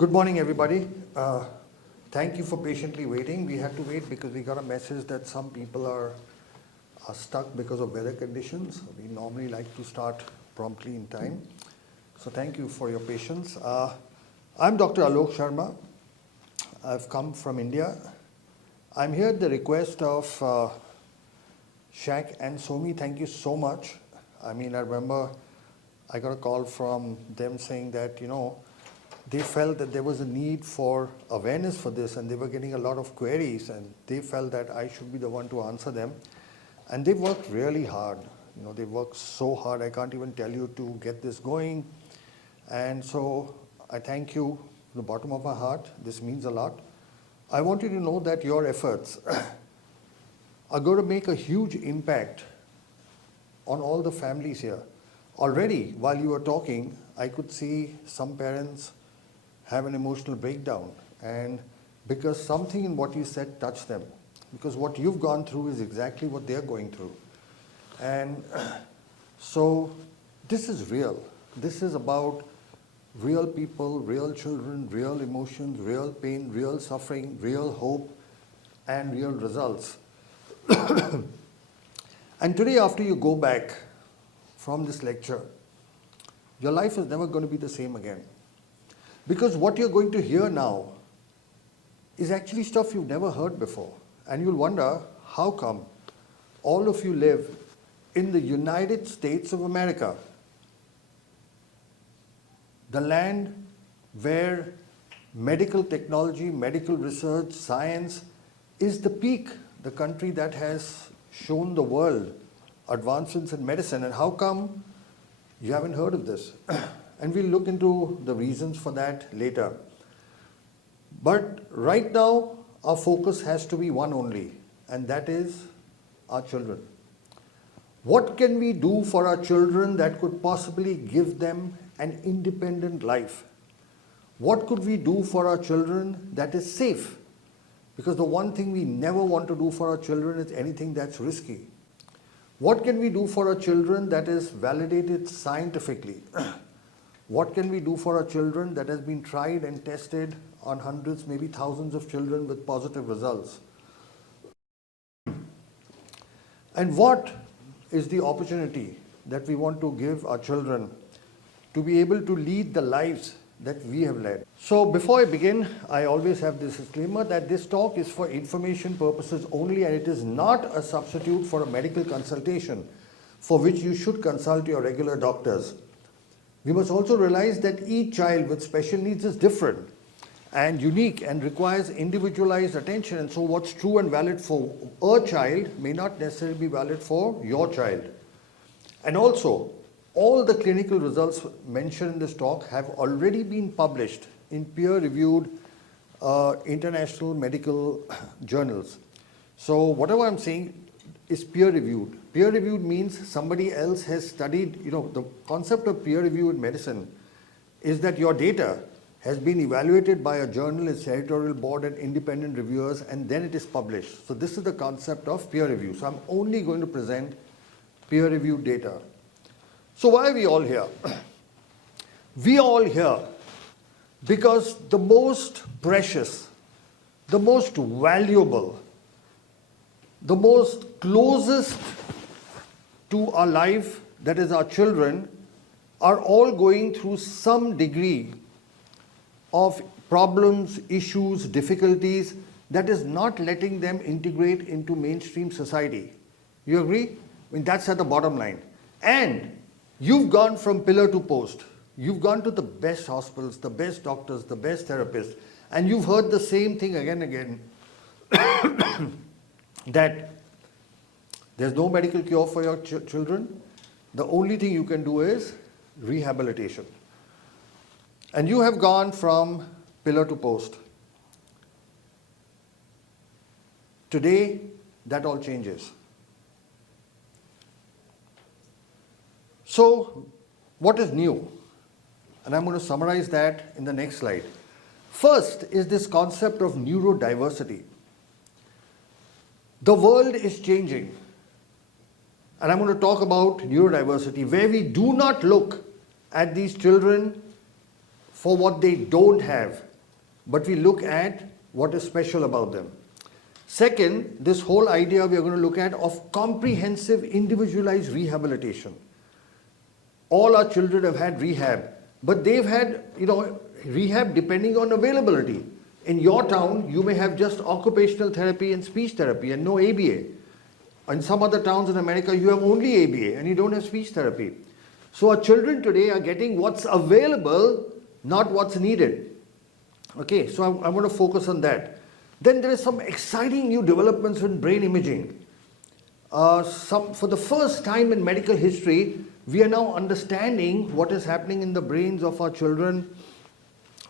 Good morning, everybody. Thank you for patiently waiting. We had to wait because we got a message that some people are stuck because of weather conditions. We normally like to start promptly in time. So thank you for your patience. I'm Dr. Alok Sharma. I've come from India. I'm here at the request of Shaq and Somi. Thank you so much. I mean, I remember I got a call from them saying that, they felt that there was a need for awareness for this, and they were getting a lot of queries, and they felt that I should be the one to answer them. And they worked really hard. They worked so hard. I can't even tell you to get this going. And so I thank you from the bottom of my heart. This means a lot. I want you to know that your efforts are going to make a huge impact on all the families here. Already, while you were talking, I could see some parents have an emotional breakdown, and because something in what you said touched them, because what you've gone through is exactly what they're going through. And so this is real. This is about real people, real children, real emotions, real pain, real suffering, real hope, and real results. And today, after you go back from this lecture, your life is never going to be the same again. Because what you're going to hear now is actually stuff you've never heard before. And you'll wonder, how come all of you live in the United States of America, the land where medical technology, medical research, science is the peak, the country that has shown the world advancements in medicine, and how come you haven't heard of this? And we'll look into the reasons for that later. But right now, our focus has to be one only, and that is our children. What can we do for our children that could possibly give them an independent life? What could we do for our children that is safe? Because the one thing we never want to do for our children is anything that's risky. What can we do for our children that is validated scientifically? What can we do for our children that has been tried and tested on hundreds, maybe thousands of children with positive results? And what is the opportunity that we want to give our children to be able to lead the lives that we have led? So before I begin, I always have this disclaimer that this talk is for information purposes only, and it is not a substitute for a medical consultation for which you should consult your regular doctors. We must also realize that each child with special needs is different and unique and requires individualized attention. And so what's true and valid for a child may not necessarily be valid for your child. And also, all the clinical results mentioned in this talk have already been published in peer-reviewed international medical journals. So whatever I'm saying is peer-reviewed. Peer-reviewed means somebody else has studied, the concept of peer review in medicine is that your data has been evaluated by a journal, its editorial board, and independent reviewers, and then it is published. So this is the concept of peer review. So I'm only going to present peer-reviewed data. So why are we all here? We are all here because the most precious, the most valuable, the most closest to our life, that is our children, are all going through some degree of problems, issues, difficulties that is not letting them integrate into mainstream society. You agree? I mean, that's at the bottom line. And you've gone from pillar to post. You've gone to the best hospitals, the best doctors, the best therapists, and you've heard the same thing again and again, that there's no medical cure for your children. The only thing you can do is rehabilitation. And you have gone from pillar to post. Today, that all changes. So, what is new? And I'm going to summarize that in the next slide. First is this concept of neurodiversity. The world is changing. And I'm going to talk about neurodiversity, where we do not look at these children for what they don't have, but we look at what is special about them. Second, this whole idea we are going to look at of comprehensive individualized rehabilitation. All our children have had rehab, but they've had, rehab depending on availability. In your town, you may have just occupational therapy and speech therapy and no ABA. In some other towns in America, you have only ABA and you don't have speech therapy. So our children today are getting what's available, not what's needed. Okay, so I want to focus on that. Then there is some exciting new developments in brain imaging. For the first time in medical history, we are now understanding what is happening in the brains of our children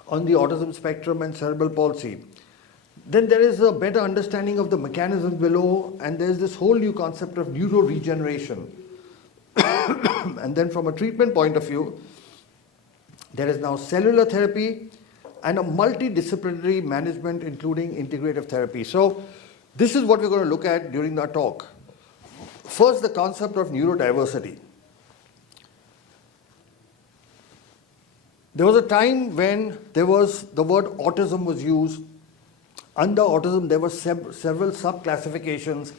on the autism spectrum and cerebral palsy. Then there is a better understanding of the mechanism below, and there is this whole new concept of neuroregeneration. And then from a treatment point of view, there is now cellular therapy and a multidisciplinary management including integrative therapy. So this is what we're going to look at during our talk. First, the concept of neurodiversity. There was a time when the word autism was used. Under autism, there were several sub-classifications.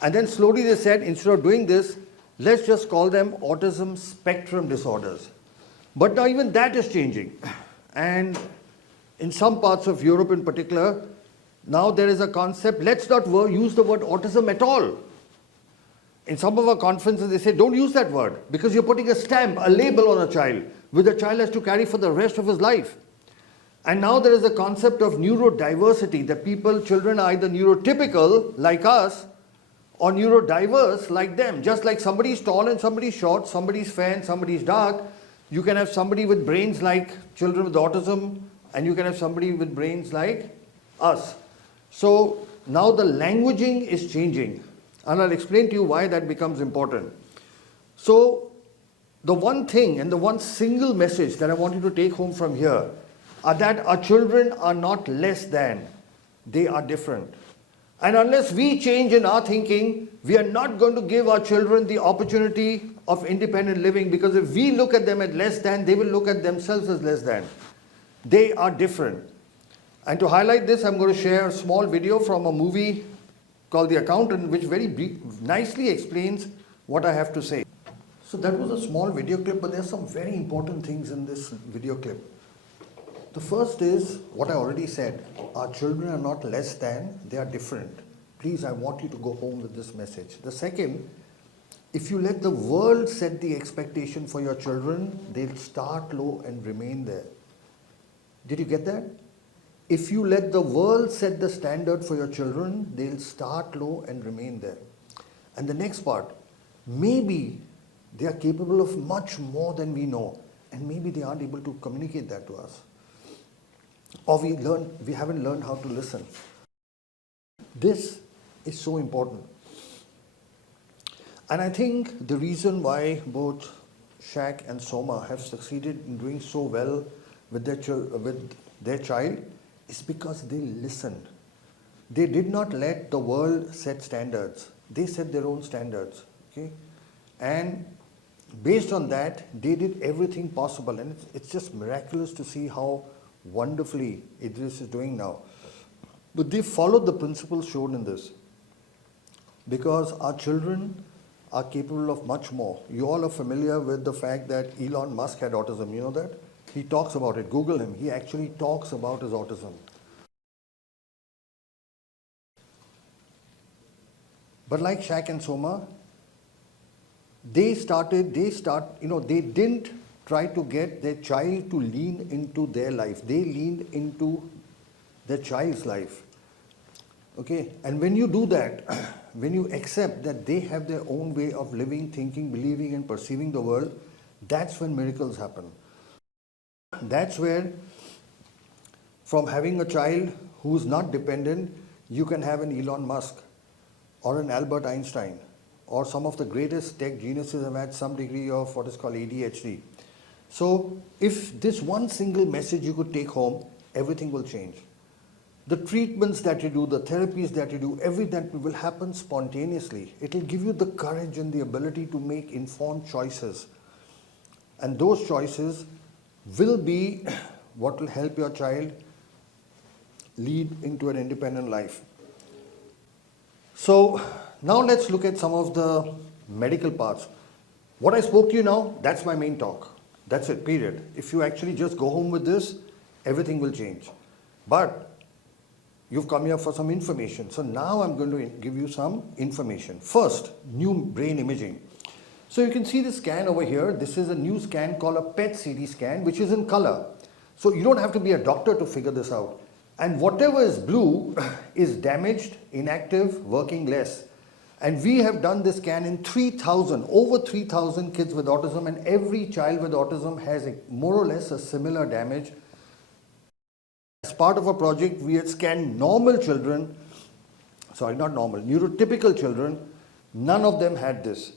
And then slowly they said, instead of doing this, let's just call them autism spectrum disorders. But now even that is changing. And in some parts of Europe in particular, now there is a concept, let's not use the word autism at all. In some of our conferences, they say, don't use that word because you're putting a stamp, a label on a child, which the child has to carry for the rest of his life. And now there is a concept of neurodiversity, that children are either neurotypical like us or neurodiverse like them. Just like somebody is tall and somebody is short, somebody is fair and somebody is dark, you can have somebody with brains like children with autism, and you can have somebody with brains like us. So now the languaging is changing, and I'll explain to you why that becomes important. So the one thing and the one single message that I want you to take home from here are that our children are not less than, they are different. And unless we change in our thinking, we are not going to give our children the opportunity of independent living, because if we look at them as less than, they will look at themselves as less than. They are different. And to highlight this, I'm going to share a small video from a movie called The Accountant, which very nicely explains what I have to say. So that was a small video clip, but there are some very important things in this video clip. The first is what I already said. Our children are not less than, they are different. Please, I want you to go home with this message. The second, if you let the world set the expectation for your children, they'll start low and remain there. Did you get that? If you let the world set the standard for your children, they'll start low and remain there. And the next part, maybe they are capable of much more than we know, and maybe they aren't able to communicate that to us. Or we haven't learned how to listen. This is so important. And I think the reason why both Shaq and Soma have succeeded in doing so well with their child is because they listened. They did not let the world set standards. They set their own standards. Okay? And based on that, they did everything possible. And it's just miraculous to see how wonderfully Idris is doing now. But they followed the principles shown in this. Because our children are capable of much more. You all are familiar with the fact that Elon Musk had autism. You know that? He talks about it. Google him. He actually talks about his autism. But like Shaq and Soma, they didn't try to get their child to lean into their life. They leaned into their child's life. Okay? And when you do that, when you accept that they have their own way of living, thinking, believing, and perceiving the world, that's when miracles happen. That's where, from having a child who's not dependent, you can have an Elon Musk or an Albert Einstein, or some of the greatest tech geniuses have had some degree of what is called ADHD. So if this one single message you could take home, everything will change. The treatments that you do, the therapies that you do, everything will happen spontaneously. It will give you the courage and the ability to make informed choices. And those choices will be what will help your child lead into an independent life. So now let's look at some of the medical parts. What I spoke to you now, that's my main talk. That's it, period. If you actually just go home with this, everything will change. But you've come here for some information. So now I'm going to give you some information. First, new brain imaging. So you can see the scan over here. This is a new scan called a PET-CT scan, which is in color. So you don't have to be a doctor to figure this out. And whatever is blue is damaged, inactive, working less. And we have done this scan in 3,000, over 3,000 kids with autism, and every child with autism has more or less a similar damage. As part of a project, we had scanned normal children, sorry, not normal, neurotypical children. None of them had this.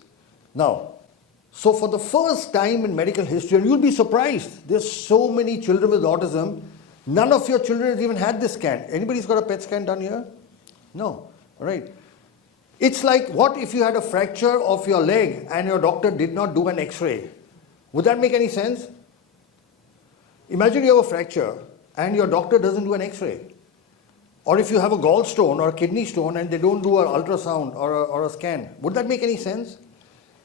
Now, so for the first time in medical history, and you'll be surprised, there's so many children with autism, none of your children has even had this scan. Anybody's got a PET scan done here? No, all right. It's like, what if you had a fracture of your leg and your doctor did not do an X-ray? Would that make any sense? Imagine you have a fracture and your doctor doesn't do an X-ray. Or if you have a gallstone or a kidney stone and they don't do an ultrasound or a scan. Would that make any sense?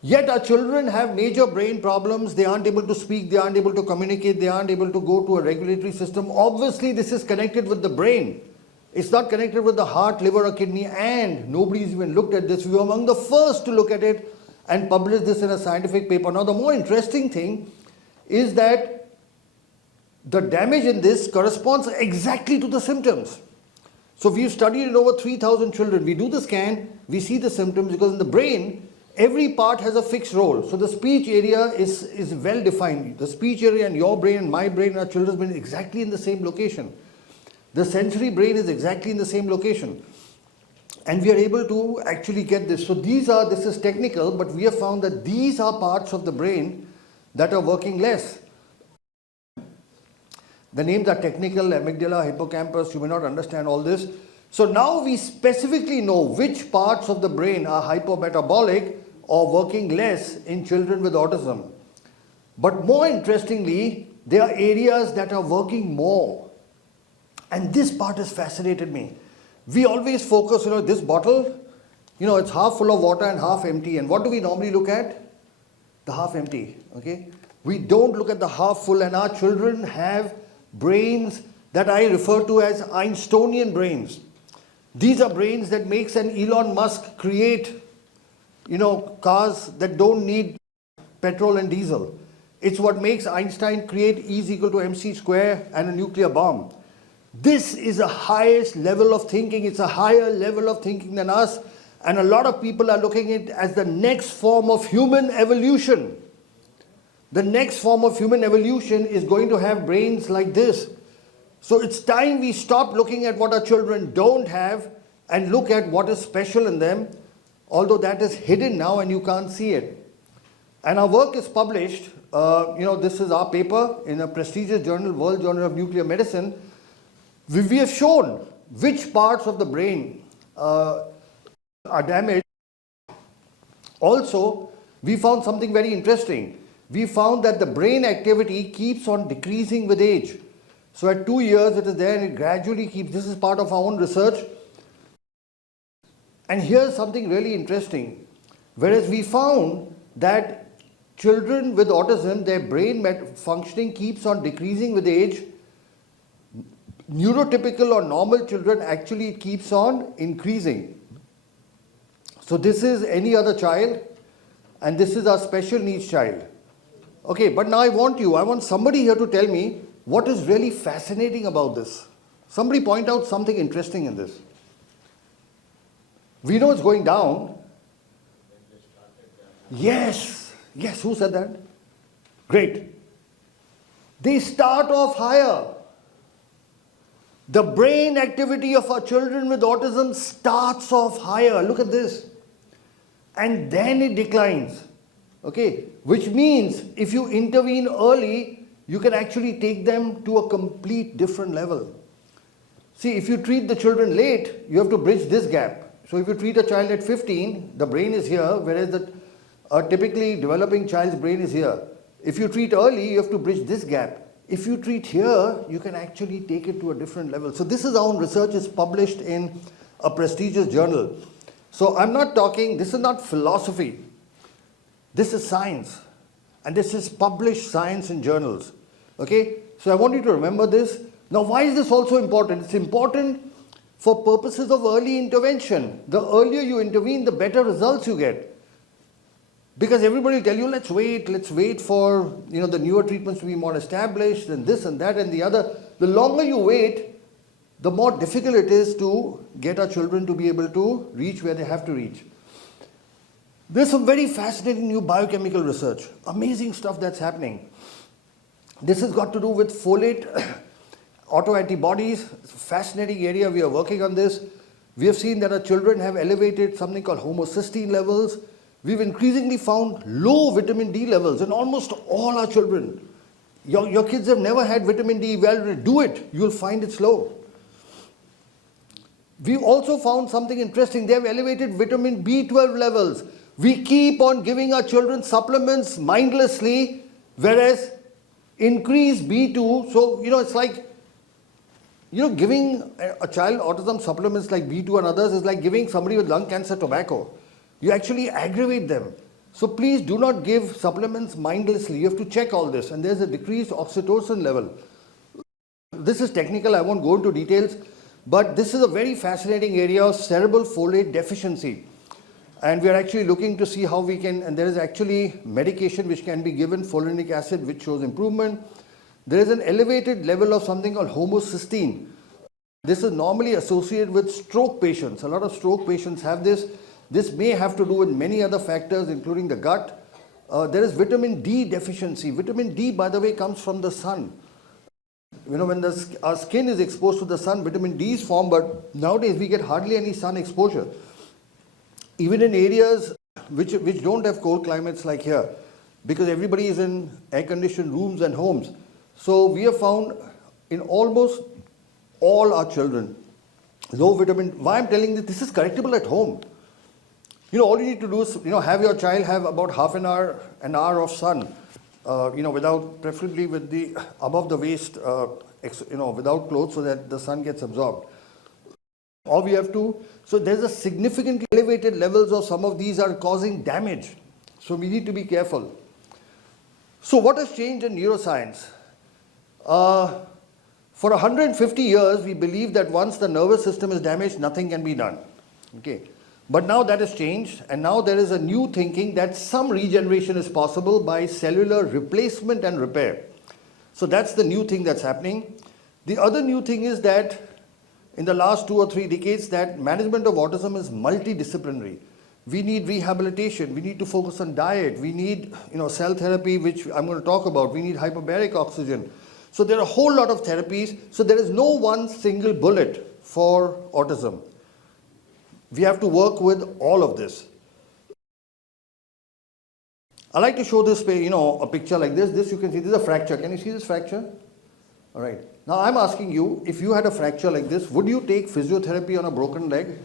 Yet our children have major brain problems. They aren't able to speak. They aren't able to communicate. They aren't able to go to a regulatory system. Obviously, this is connected with the brain. It's not connected with the heart, liver or kidney, and nobody's even looked at this. We were among the first to look at it and publish this in a scientific paper. Now, the more interesting thing is that the damage in this corresponds exactly to the symptoms. So we've studied in over 3,000 children. We do the scan, we see the symptoms, because in the brain, every part has a fixed role. So the speech area is well defined. The speech area in your brain and my brain and our children's brain is exactly in the same location. The sensory brain is exactly in the same location. And we are able to actually get this. So this is technical, but we have found that these are parts of the brain that are working less. The names are technical, amygdala, hippocampus, you may not understand all this. So now we specifically know which parts of the brain are hypometabolic or working less in children with autism. But more interestingly, there are areas that are working more. And this part has fascinated me. We always focus, this bottle, it's half full of water and half empty. And what do we normally look at? The half empty, okay? We don't look at the half full, and our children have brains that I refer to as Einsteinian brains. These are brains that makes an Elon Musk create, cars that don't need petrol and diesel. It's what makes Einstein create E is equal to mc square and a nuclear bomb. This is the highest level of thinking. It's a higher level of thinking than us. And a lot of people are looking at it as the next form of human evolution. The next form of human evolution is going to have brains like this. So it's time we stop looking at what our children don't have and look at what is special in them, although that is hidden now and you can't see it. And our work is published, this is our paper in a prestigious journal, World Journal of Nuclear Medicine. We have shown which parts of the brain are damaged. Also, we found something very interesting. We found that the brain activity keeps on decreasing with age. So at 2 years it is there and it gradually keeps, this is part of our own research. And here's something really interesting. Whereas we found that children with autism, their brain functioning keeps on decreasing with age, neurotypical or normal children actually it keeps on increasing. So this is any other child and this is our special needs child. Okay, but now I want somebody here to tell me what is really fascinating about this. Somebody point out something interesting in this. We know it's going down. Yes, who said that? Great. They start off higher. The brain activity of our children with autism starts off higher. Look at this. And then it declines. Okay, which means if you intervene early, you can actually take them to a complete different level. See, if you treat the children late, you have to bridge this gap. So if you treat a child at 15, the brain is here, whereas a typically developing child's brain is here. If you treat early, you have to bridge this gap. if you treat here, you can actually take it to a different level. So this is our own research. Is published in a prestigious journal. So I'm not talking, this is not philosophy. This is science. And this is published science in journals. Okay? So I want you to remember this. Now, why is this also important? It's important for purposes of early intervention. The earlier you intervene, the better results you get. Because everybody will tell you, let's wait for the newer treatments to be more established, and this and that and the other. The longer you wait, the more difficult it is to get our children to be able to reach where they have to reach. There's some very fascinating new biochemical research. Amazing stuff that's happening. This has got to do with folate, autoantibodies. It's a fascinating area. We are working on this. We have seen that our children have elevated something called homocysteine levels. We've increasingly found low vitamin D levels in almost all our children. Your kids have never had vitamin D. Well, do it. You'll find it's low. We've also found something interesting. They have elevated vitamin B12 levels. We keep on giving our children supplements mindlessly, whereas increased B2, so it's like, giving a child autism supplements like B2 and others is like giving somebody with lung cancer tobacco. You actually aggravate them. So please do not give supplements mindlessly. You have to check all this. And there's a decreased oxytocin level. This is technical. I won't go into details. But this is a very fascinating area of cerebral folate deficiency. And we are actually looking to see how we can, and there is actually medication which can be given, folinic acid, which shows improvement. There is an elevated level of something called homocysteine. This is normally associated with stroke patients. A lot of stroke patients have this. This may have to do with many other factors, including the gut. There is vitamin D deficiency. Vitamin D, by the way, comes from the sun. When our skin is exposed to the sun, vitamin D is formed, but nowadays we get hardly any sun exposure. Even in areas which don't have cold climates like here, because everybody is in air-conditioned rooms and homes. So we have found in almost all our children, low vitamin. Why I'm telling this is correctable at home. All you need to do is, have your child have about half an hour of sun, without, preferably with the above the waist, without clothes, so that the sun gets absorbed. Or we have to, so there's a significantly elevated levels of some of these are causing damage. So we need to be careful. So what has changed in neuroscience? For 150 years, we believed that once the nervous system is damaged, nothing can be done. Okay. But now that has changed, and now there is a new thinking that some regeneration is possible by cellular replacement and repair. So that's the new thing that's happening. The other new thing is that in the last 2 or 3 decades, that management of autism is multidisciplinary. We need rehabilitation. We need to focus on diet. We need, cell therapy, which I'm going to talk about. We need hyperbaric oxygen. So there are a whole lot of therapies. So there is no one single bullet for autism. We have to work with all of this. I like to show this, a picture like this. This you can see, this is a fracture. Can you see this fracture? All right. Now I'm asking you, if you had a fracture like this, would you take physiotherapy on a broken leg?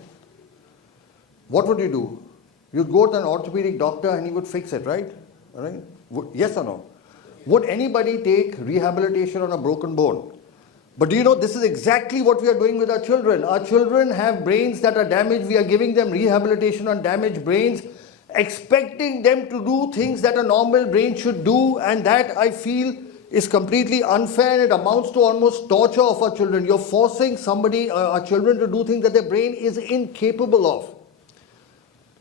What would you do? You'd go to an orthopedic doctor and he would fix it, right? All right. Yes or no? Would anybody take rehabilitation on a broken bone? But do you know, this is exactly what we are doing with our children. Our children have brains that are damaged. We are giving them rehabilitation on damaged brains, expecting them to do things that a normal brain should do, and that I feel is completely unfair. It amounts to almost torture of our children. You're forcing our children to do things that their brain is incapable of.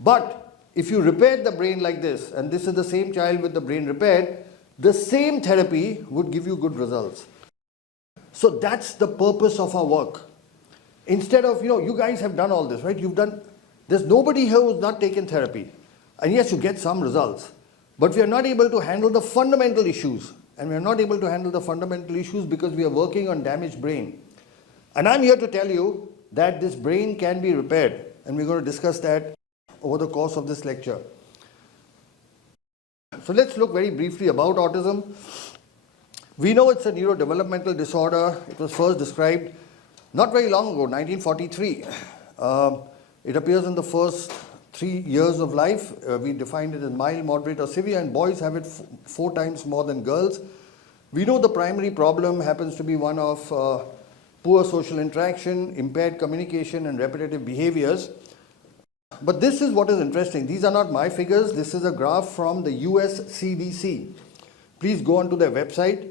But if you repair the brain like this, and this is the same child with the brain repaired, the same therapy would give you good results. So that's the purpose of our work. Instead of, you guys have done all this, right? There's nobody here who's not taken therapy. And yes, you get some results. But we are not able to handle the fundamental issues. And we are not able to handle the fundamental issues because we are working on damaged brain. And I'm here to tell you that this brain can be repaired. And we're going to discuss that over the course of this lecture. So let's look very briefly about autism. We know it's a neurodevelopmental disorder. It was first described not very long ago, 1943. It appears in the first 3 years of life. We defined it as mild, moderate, or severe, and boys have it 4 times more than girls. We know the primary problem happens to be one of poor social interaction, impaired communication, and repetitive behaviors. But this is what is interesting. These are not my figures. This is a graph from the US CDC. Please go onto their website,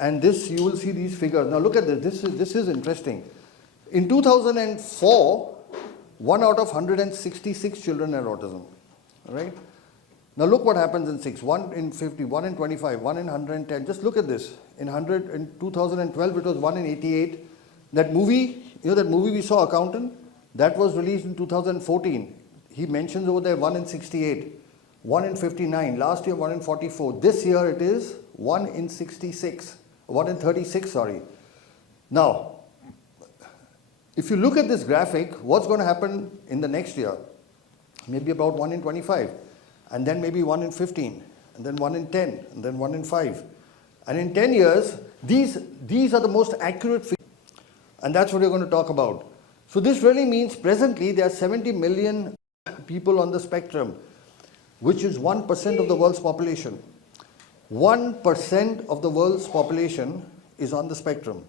and this you will see these figures. Now look at this. This is interesting. In 2004, 1 out of 166 children had autism. All right. Now look what happens in 6. 1 in 50, 1 in 25, 1 in 110. Just look at this. In 2012, it was 1 in 88. That movie, that movie we saw, Accountant, that was released in 2014. He mentions over there 1 in 68, 1 in 59. Last year, 1 in 44. This year, it is 1 in 66, 1 in 36, sorry. Now, if you look at this graphic, what's going to happen in the next year? Maybe about 1 in 25, and then maybe 1 in 15, and then 1 in 10, and then 1 in 5. And in 10 years, these are the most accurate figures. And that's what we're going to talk about. So this really means presently there are 70 million people on the spectrum, which is 1% of the world's population. 1% of the world's population is on the spectrum.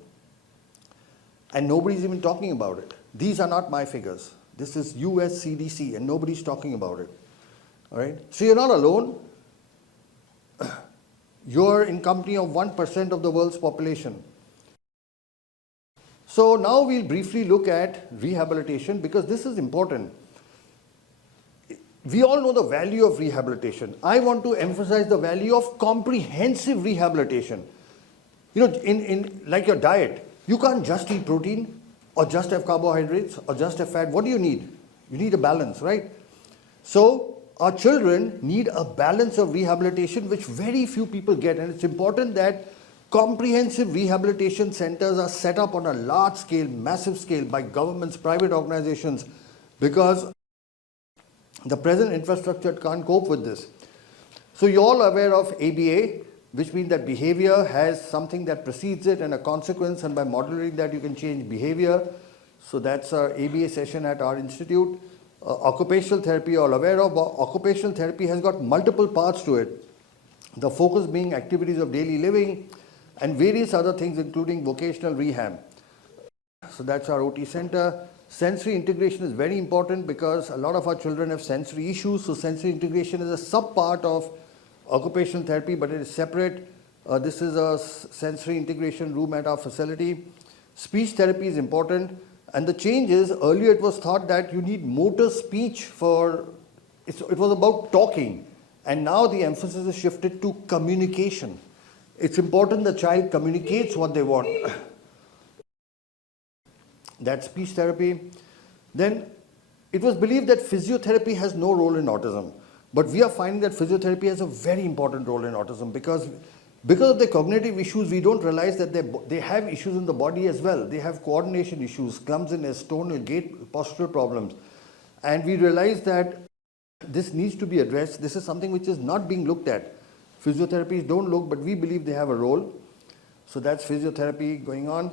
And nobody's even talking about it. These are not my figures. This is US CDC, and nobody's talking about it. All right? So you're not alone. You're in company of 1% of the world's population. So now we'll briefly look at rehabilitation, because this is important. We all know the value of rehabilitation. I want to emphasize the value of comprehensive rehabilitation. In like your diet, you can't just eat protein or just have carbohydrates or just have fat. What do you need? You need a balance, right? So our children need a balance of rehabilitation, which very few people get. And it's important that comprehensive rehabilitation centers are set up on a large scale, massive scale by governments, private organizations, because the present infrastructure can't cope with this. So you're all aware of ABA, which means that behavior has something that precedes it and a consequence, and by modulating that you can change behavior. So that's our ABA session at our institute. Occupational therapy, you're all aware of. Occupational therapy has got multiple parts to it. The focus being activities of daily living and various other things, including vocational rehab. So that's our OT center. Sensory integration is very important because a lot of our children have sensory issues. So sensory integration is a sub-part of occupational therapy, but it is separate. This is a sensory integration room at our facility. Speech therapy is important. And the change is, earlier it was thought that you need motor speech for, it was about talking. And now the emphasis is shifted to communication. It's important the child communicates what they want. That's speech therapy. Then it was believed that physiotherapy has no role in autism. But we are finding that physiotherapy has a very important role in autism, because of the cognitive issues, we don't realize that they have issues in the body as well. They have coordination issues, clumsiness, tonal, gait, postural problems. And we realize that this needs to be addressed. This is something which is not being looked at. Physiotherapies don't look, but we believe they have a role. So that's physiotherapy going on.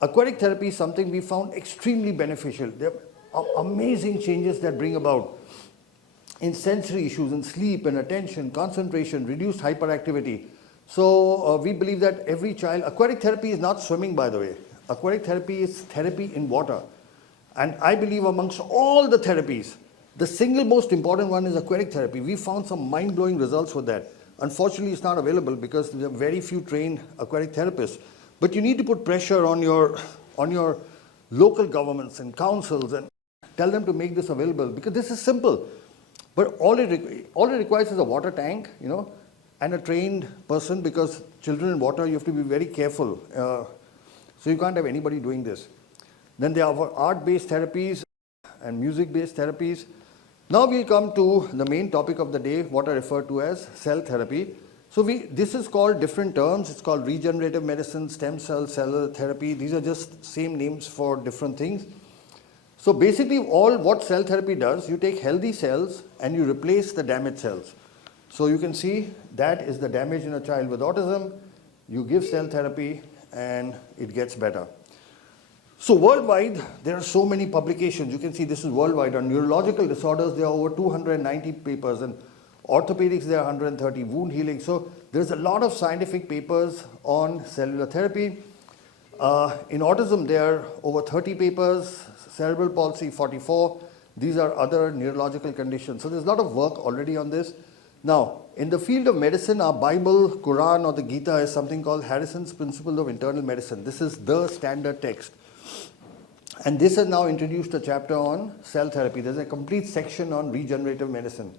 Aquatic therapy is something we found extremely beneficial. There are amazing changes that bring about in sensory issues, in sleep and attention, concentration, reduced hyperactivity. So we believe that every child, aquatic therapy is not swimming, by the way. Aquatic therapy is therapy in water. And I believe amongst all the therapies, the single most important one is aquatic therapy. We found some mind-blowing results with that. Unfortunately, it's not available because there are very few trained aquatic therapists. But you need to put pressure on your local governments and councils and tell them to make this available, because this is simple. But all it requires is a water tank, and a trained person, because children in water, you have to be very careful. So you can't have anybody doing this. Then there are art-based therapies and music-based therapies. Now we'll come to the main topic of the day, what I refer to as cell therapy. So this is called different terms. It's called regenerative medicine, stem cell, cellular therapy. These are just same names for different things. So basically what cell therapy does, you take healthy cells and you replace the damaged cells. So you can see that is the damage in a child with autism. You give cell therapy and it gets better. So worldwide, there are so many publications. You can see this is worldwide. On neurological disorders, there are over 290 papers. And Orthopedics, there are 130. Wound healing. So there's a lot of scientific papers on cellular therapy. In autism, there are over 30 papers. Cerebral palsy, 44. These are other neurological conditions. So there's a lot of work already on this. Now, in the field of medicine, our Bible, Quran, or the Gita is something called Harrison's Principles of Internal Medicine. This is the standard text. And this has now introduced a chapter on cell therapy. There's a complete section on regenerative medicine.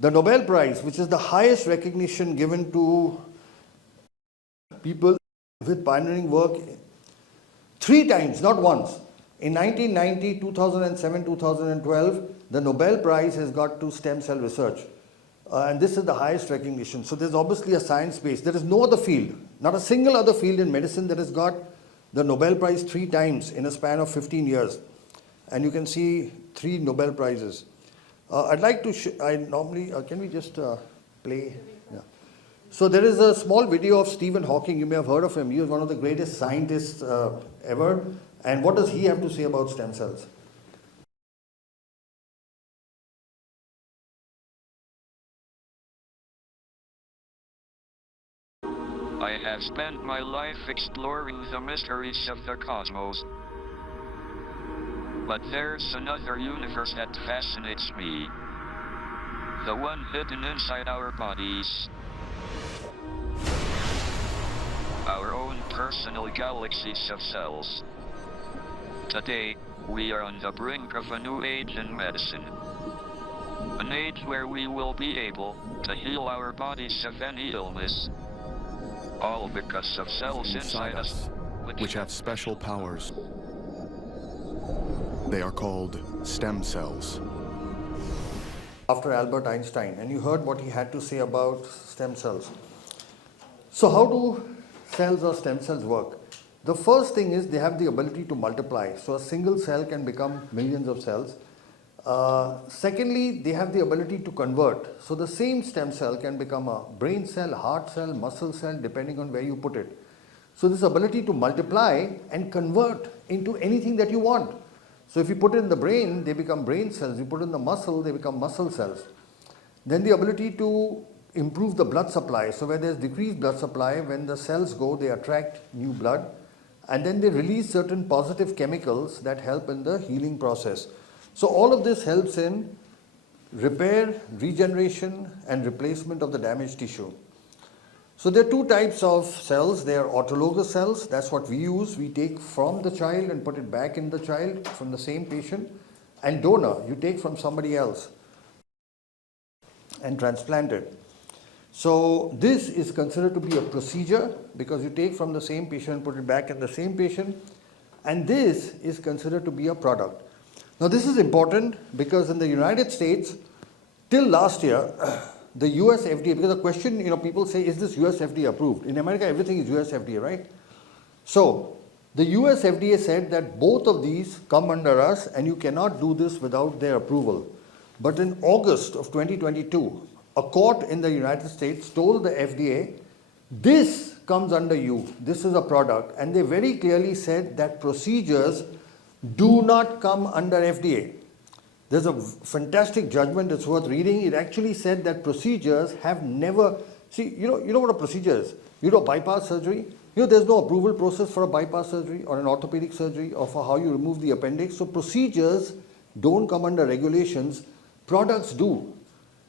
The Nobel Prize, which is the highest recognition given to people with pioneering work, 3 times, not once. In 1990, 2007, 2012, the Nobel Prize has got to stem cell research. And this is the highest recognition. So there's obviously a science base. There is no other field, not a single other field in medicine that has got the Nobel Prize 3 times in a span of 15 years. And you can see 3 Nobel Prizes. I'd like to, can we just play? Yeah. So there is a small video of Stephen Hawking. You may have heard of him. He was one of the greatest scientists ever. And what does he have to say about stem cells? I have spent my life exploring the mysteries of the cosmos. But there's another universe that fascinates me. The one hidden inside our bodies. Our own personal galaxies of cells. Today, we are on the brink of a new age in medicine. An age where we will be able to heal our bodies of any illness. All because of cells inside us, which have special powers. They are called stem cells. After Albert Einstein, and you heard what he had to say about stem cells. So how do cells or stem cells work? The first thing is they have the ability to multiply. So a single cell can become millions of cells. Secondly, they have the ability to convert. So the same stem cell can become a brain cell, heart cell, muscle cell, depending on where you put it. So this ability to multiply and convert into anything that you want. So if you put it in the brain, they become brain cells. You put it in the muscle, they become muscle cells. Then the ability to improve the blood supply. So where there's decreased blood supply, when the cells go, they attract new blood. And then they release certain positive chemicals that help in the healing process. So all of this helps in repair, regeneration, and replacement of the damaged tissue. So there are 2 types of cells. They are autologous cells. That's what we use. We take from the child and put it back in the child from the same patient. And donor, you take from somebody else and transplant it. So this is considered to be a procedure because you take from the same patient and put it back in the same patient. And this is considered to be a product. Now this is important because in the United States, till last year, the US FDA, because the question, people say, is this US FDA approved? In America, everything is US FDA, right? So the US FDA said that both of these come under us and you cannot do this without their approval. But in August of 2022, a court in the United States told the FDA, this comes under you, this is a product. And they very clearly said that procedures do not come under FDA. There's a fantastic judgment that's worth reading. It actually said that procedures have never, you know what a procedure is? You do a bypass surgery. There's no approval process for a bypass surgery or an orthopedic surgery or for how you remove the appendix. So procedures don't come under regulations. Products do.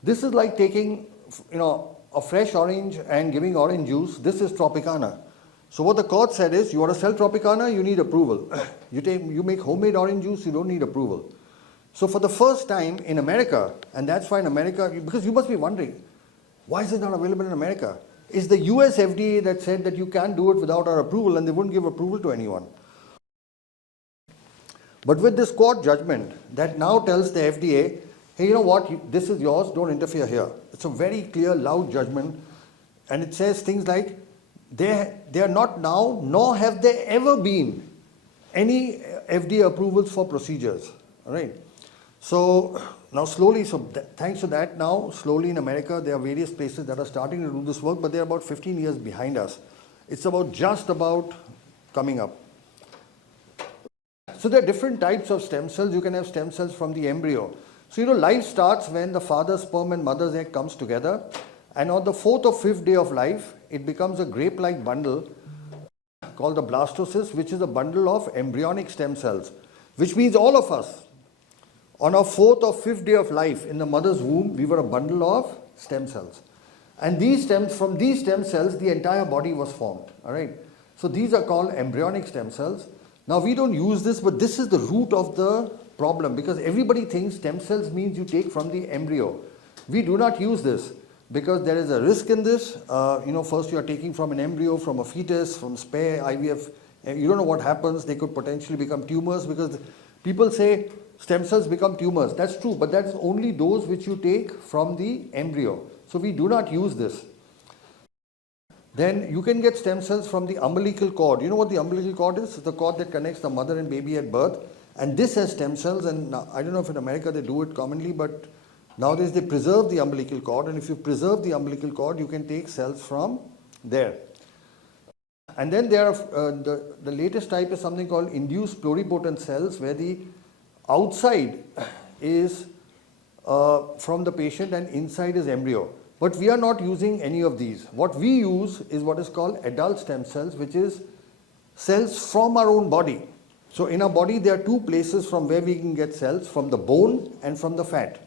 This is like taking, a fresh orange and giving orange juice. This is Tropicana. So what the court said is, you want to sell Tropicana, you need approval. You make homemade orange juice, you don't need approval. So for the first time in America, and that's why in America, because you must be wondering, why is it not available in America? It's the US FDA that said that you can't do it without our approval, and they wouldn't give approval to anyone. But with this court judgment that now tells the FDA, hey, you know what, this is yours, don't interfere here. It's a very clear, loud judgment, and it says things like, they are not now, nor have there ever been any FDA approvals for procedures. All right. So now slowly, thanks to that now, slowly in America, there are various places that are starting to do this work, but they're about 15 years behind us. It's just about coming up. So there are different types of stem cells. You can have stem cells from the embryo. So, life starts when the father's sperm and mother's egg comes together, and on the 4th or 5th day of life, it becomes a grape-like bundle called the blastocyst, which is a bundle of embryonic stem cells, which means all of us, on our 4th or 5th day of life in the mother's womb, we were a bundle of stem cells. And from these stem cells, the entire body was formed. All right. So these are called embryonic stem cells. Now we don't use this, but this is the root of the problem, because everybody thinks stem cells means you take from the embryo. We do not use this because there is a risk in this. First you are taking from an embryo, from a fetus, from spare IVF. You don't know what happens. They could potentially become tumors, because people say stem cells become tumors. That's true, but that's only those which you take from the embryo. So we do not use this. Then you can get stem cells from the umbilical cord. You know what the umbilical cord is? It's the cord that connects the mother and baby at birth. And this has stem cells, and I don't know if in America they do it commonly, but nowadays they preserve the umbilical cord, and if you preserve the umbilical cord, you can take cells from there. And then there are the latest type is something called induced pluripotent cells, where the outside is from the patient and inside is embryo. But we are not using any of these. What we use is what is called adult stem cells, which is cells from our own body. So in our body, there are two places from where we can get cells, from the bone and from the fat.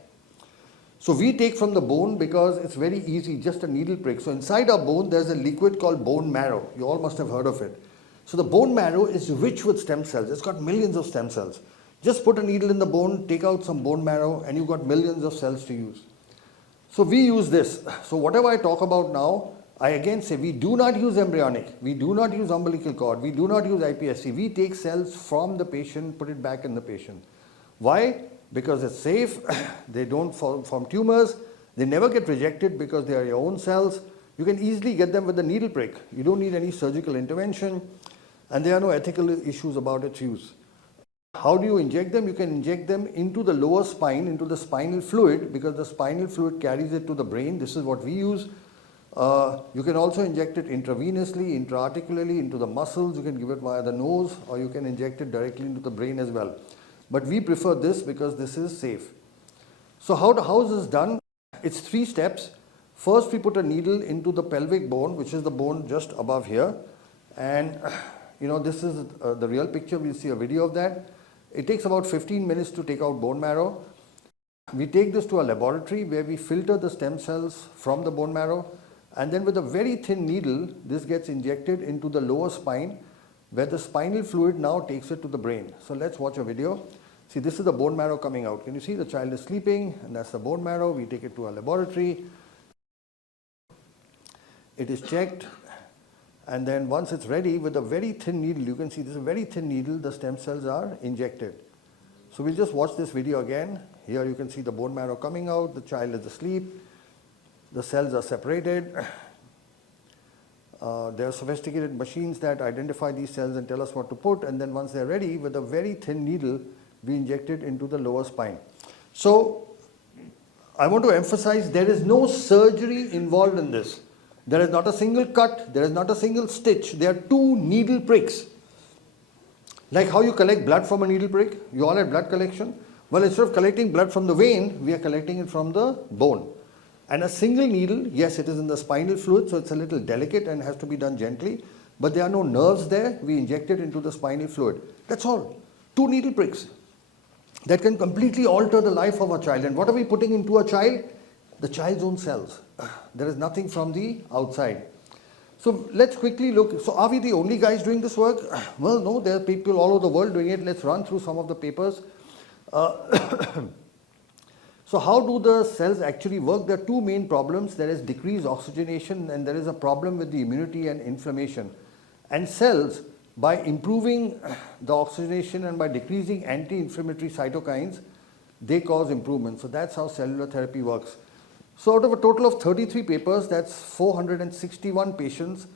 So we take from the bone because it's very easy, just a needle prick. So inside our bone, there's a liquid called bone marrow. You all must have heard of it. So the bone marrow is rich with stem cells. It's got millions of stem cells. Just put a needle in the bone, take out some bone marrow, and you've got millions of cells to use. So we use this. So whatever I talk about now, I again say we do not use embryonic, we do not use umbilical cord, we do not use iPSC. We take cells from the patient, put it back in the patient. Why? Because it's safe, they don't form tumors, they never get rejected because they are your own cells. You can easily get them with a needle prick. You don't need any surgical intervention, and there are no ethical issues about its use. How do you inject them? You can inject them into the lower spine, into the spinal fluid, because the spinal fluid carries it to the brain. This is what we use. You can also inject it intravenously, intraarticularly, into the muscles. You can give it via the nose, or you can inject it directly into the brain as well. But we prefer this because this is safe. So how is this done? It's 3 steps. First, we put a needle into the pelvic bone, which is the bone just above here. And this is the real picture. We'll see a video of that. It takes about 15 minutes to take out bone marrow. We take this to a laboratory where we filter the stem cells from the bone marrow, and then with a very thin needle, this gets injected into the lower spine, where the spinal fluid now takes it to the brain. So let's watch a video. See, this is the bone marrow coming out. Can you see the child is sleeping, and that's the bone marrow. We take it to a laboratory. It is checked, and then once it's ready, with a very thin needle, you can see this is a very thin needle, the stem cells are injected. So we'll just watch this video again. Here you can see the bone marrow coming out, the child is asleep, the cells are separated. There are sophisticated machines that identify these cells and tell us what to put, and then once they're ready, with a very thin needle, we inject it into the lower spine. So I want to emphasize there is no surgery involved in this. There is not a single cut, there is not a single stitch. There are 2 needle pricks. Like how you collect blood from a needle prick. You all had blood collection. Well, instead of collecting blood from the vein, we are collecting it from the bone. And a single needle, yes, it is in the spinal fluid, so it's a little delicate and has to be done gently. But there are no nerves there. We inject it into the spinal fluid. That's all. 2 needle pricks that can completely alter the life of a child. And what are we putting into a child? The child's own cells. There is nothing from the outside. So let's quickly look. So are we the only guys doing this work? Well, no, there are people all over the world doing it. Let's run through some of the papers. So how do the cells actually work? There are 2 main problems. There is decreased oxygenation, and there is a problem with the immunity and inflammation. And cells, by improving the oxygenation and by decreasing anti-inflammatory cytokines, they cause improvement. So that's how cellular therapy works. So out of a total of 33 papers, that's 461 patients.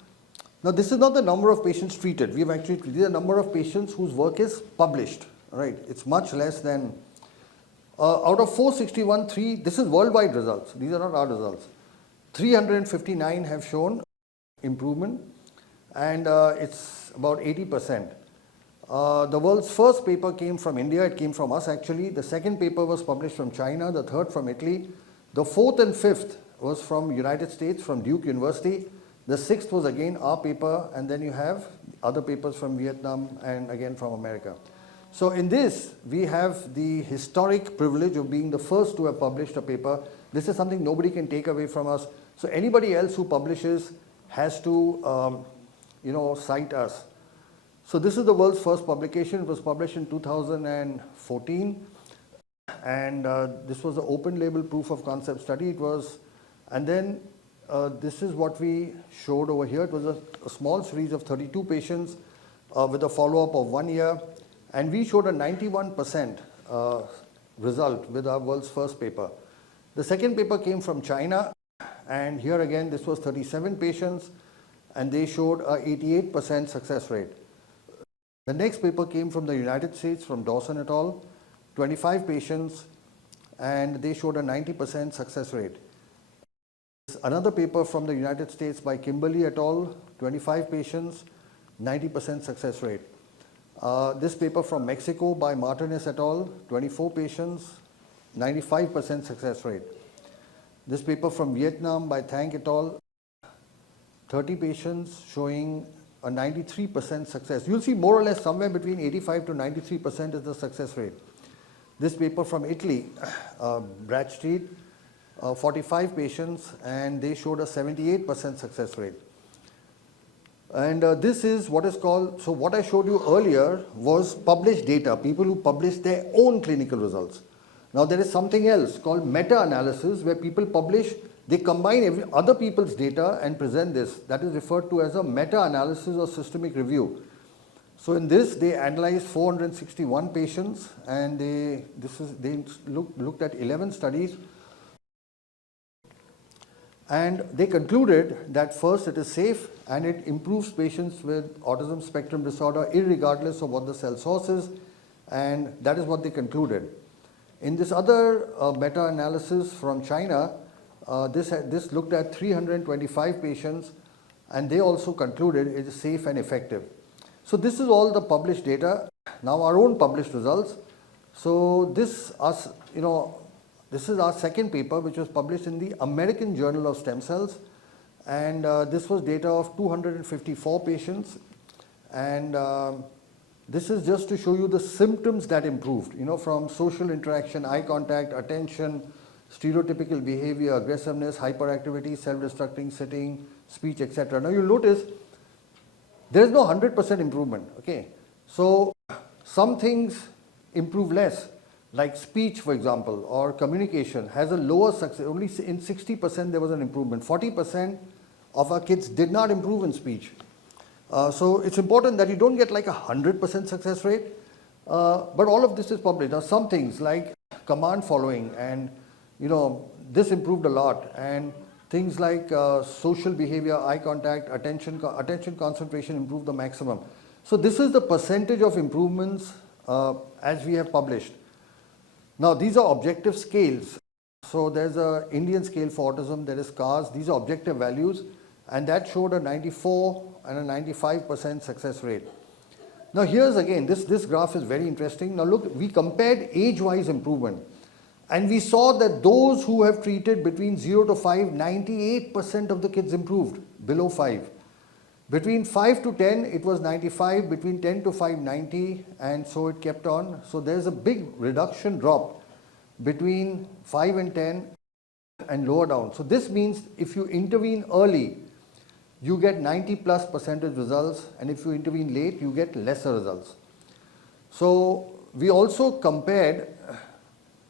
Now this is not the number of patients treated. We have actually treated the number of patients whose work is published. Right? It's much less than, out of 461, this is worldwide results. These are not our results. 359 have shown improvement, and it's about 80%. The world's first paper came from India. It came from us actually. The second paper was published from China. The third from Italy. The fourth and fifth was from United States, from Duke University. The sixth was again our paper, and then you have other papers from Vietnam and again from America. So in this, we have the historic privilege of being the first to have published a paper. This is something nobody can take away from us. So anybody else who publishes has to, cite us. So this is the world's first publication. It was published in 2014, and this was an open label proof of concept study. It was, and then this is what we showed over here. It was a small series of 32 patients with a follow-up of 1 year, and we showed a 91% result with our world's first paper. The second paper came from China, and here again this was 37 patients, and they showed a 88% success rate. The next paper came from the United States, from Dawson et al., 25 patients, and they showed a 90% success rate. Another paper from the United States by Kimberly et al., 25 patients, 90% success rate. This paper from Mexico by Martinez et al., 24 patients, 95% success rate. This paper from Vietnam by Thang et al., 30 patients showing a 93% success. You'll see more or less somewhere between 85 to 93% is the success rate. This paper from Italy, Bradstreet, 45 patients, and they showed a 78% success rate. And this is what is called, so what I showed you earlier was published data, people who published their own clinical results. Now there is something else called meta-analysis, where people publish, they combine other people's data and present this. That is referred to as a meta-analysis or systemic review. So in this, they analyzed 461 patients, and they looked at 11 studies. And they concluded that first, it is safe and it improves patients with autism spectrum disorder irregardless of what the cell source is, and that is what they concluded. In this other meta-analysis from China, this looked at 325 patients, and they also concluded it is safe and effective. So this is all the published data. Now our own published results. So this is our second paper, which was published in the American Journal of Stem Cells, and this was data of 254 patients, and this is just to show you the symptoms that improved, from social interaction, eye contact, attention, stereotypical behavior, aggressiveness, hyperactivity, self-destructing, sitting, speech, etc. Now you'll notice there is no 100% improvement, okay? So some things improve less, like speech, for example, or communication has a lower success. Only in 60% there was an improvement. 40% of our kids did not improve in speech. So it's important that you don't get like a 100% success rate, but all of this is published. Now some things like command following, and this improved a lot, and things like social behavior, eye contact, attention concentration improved the maximum. So this is the percentage of improvements as we have published. Now these are objective scales. So there's an Indian scale for autism, there is CARS, these are objective values, and that showed a 94 and a 95% success rate. Now here's again, this graph is very interesting. Now look, we compared age-wise improvement, and we saw that those who have treated between 0 to 5, 98% of the kids improved below 5. Between 5 to 10, it was 95, between 10 to 5, 90, and so it kept on. So there's a big reduction drop between 5 and 10 and lower down. So this means if you intervene early, you get 90+% results, and if you intervene late, you get lesser results. So we also compared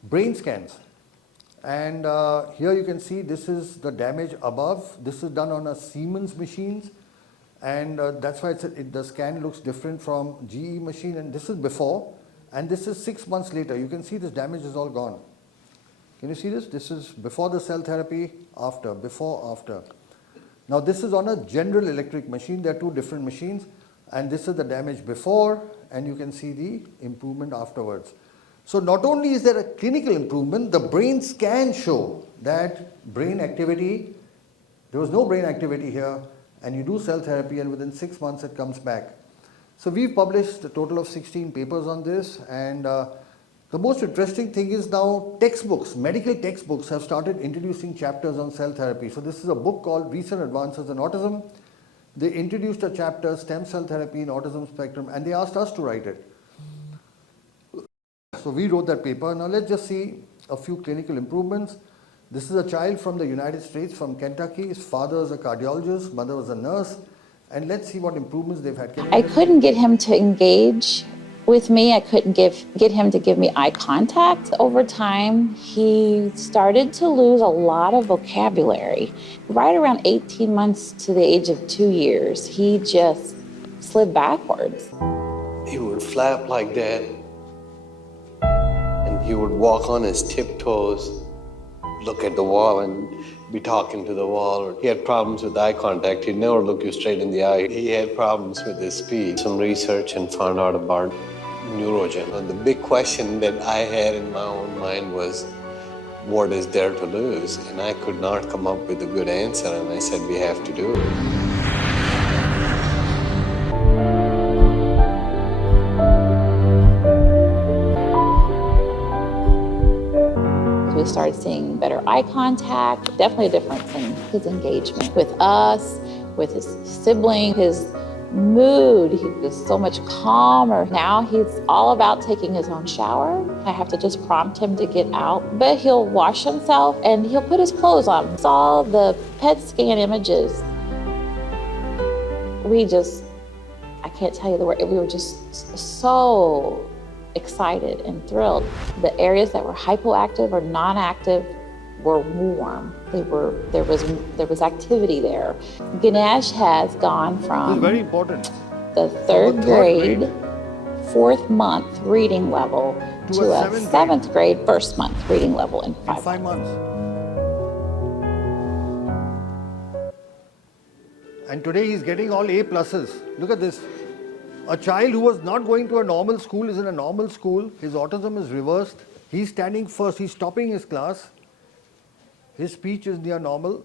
brain scans, and here you can see this is the damage above. This is done on a Siemens machines, and that's why the scan looks different from GE machine, and this is before, and this is 6 months later. You can see this damage is all gone. Can you see this? This is before the cell therapy, after, before, after. Now this is on a General Electric machine. There are two different machines, and this is the damage before, and you can see the improvement afterwards. So not only is there a clinical improvement, the brain scans show that brain activity, there was no brain activity here, and you do cell therapy, and within 6 months it comes back. So we've published a total of 16 papers on this, and the most interesting thing is now textbooks, medical textbooks have started introducing chapters on cell therapy. So this is a book called Recent Advances in Autism. They introduced a chapter, Stem Cell Therapy in Autism Spectrum, and they asked us to write it. So we wrote that paper. Now let's just see a few clinical improvements. This is a child from the United States, from Kentucky. His father is a cardiologist, mother was a nurse. And let's see what improvements they've had. I couldn't get him to engage with me. I couldn't get him to give me eye contact. Over time, he started to lose a lot of vocabulary. Right around 18 months to the age of 2 years, he just slid backwards. He would flap like that, and he would walk on his tiptoes, look at the wall and be talking to the wall. He had problems with eye contact. He'd never look you straight in the eye. He had problems with his speech. Some research and found out about neurogen. And the big question that I had in my own mind was, what is there to lose? And I could not come up with a good answer, and I said, we have to do it. We started seeing better eye contact, definitely a difference in his engagement with us, with his sibling, his mood. He was so much calmer. Now he's all about taking his own shower. I have to just prompt him to get out, but he'll wash himself and he'll put his clothes on. Saw the PET scan images. I can't tell you the word, we were just so excited and thrilled. The areas that were hypoactive or non-active were warm. There was activity there. Ganesh has gone from This is very important. the third grade, fourth month reading level To to a a seventh seventh grade first month reading level in In 5 5 months. And today he's getting all A pluses. Look at this. A child who was not going to a normal school is in a normal school. His autism is reversed. He's standing first. He's topping his class. His speech is near normal.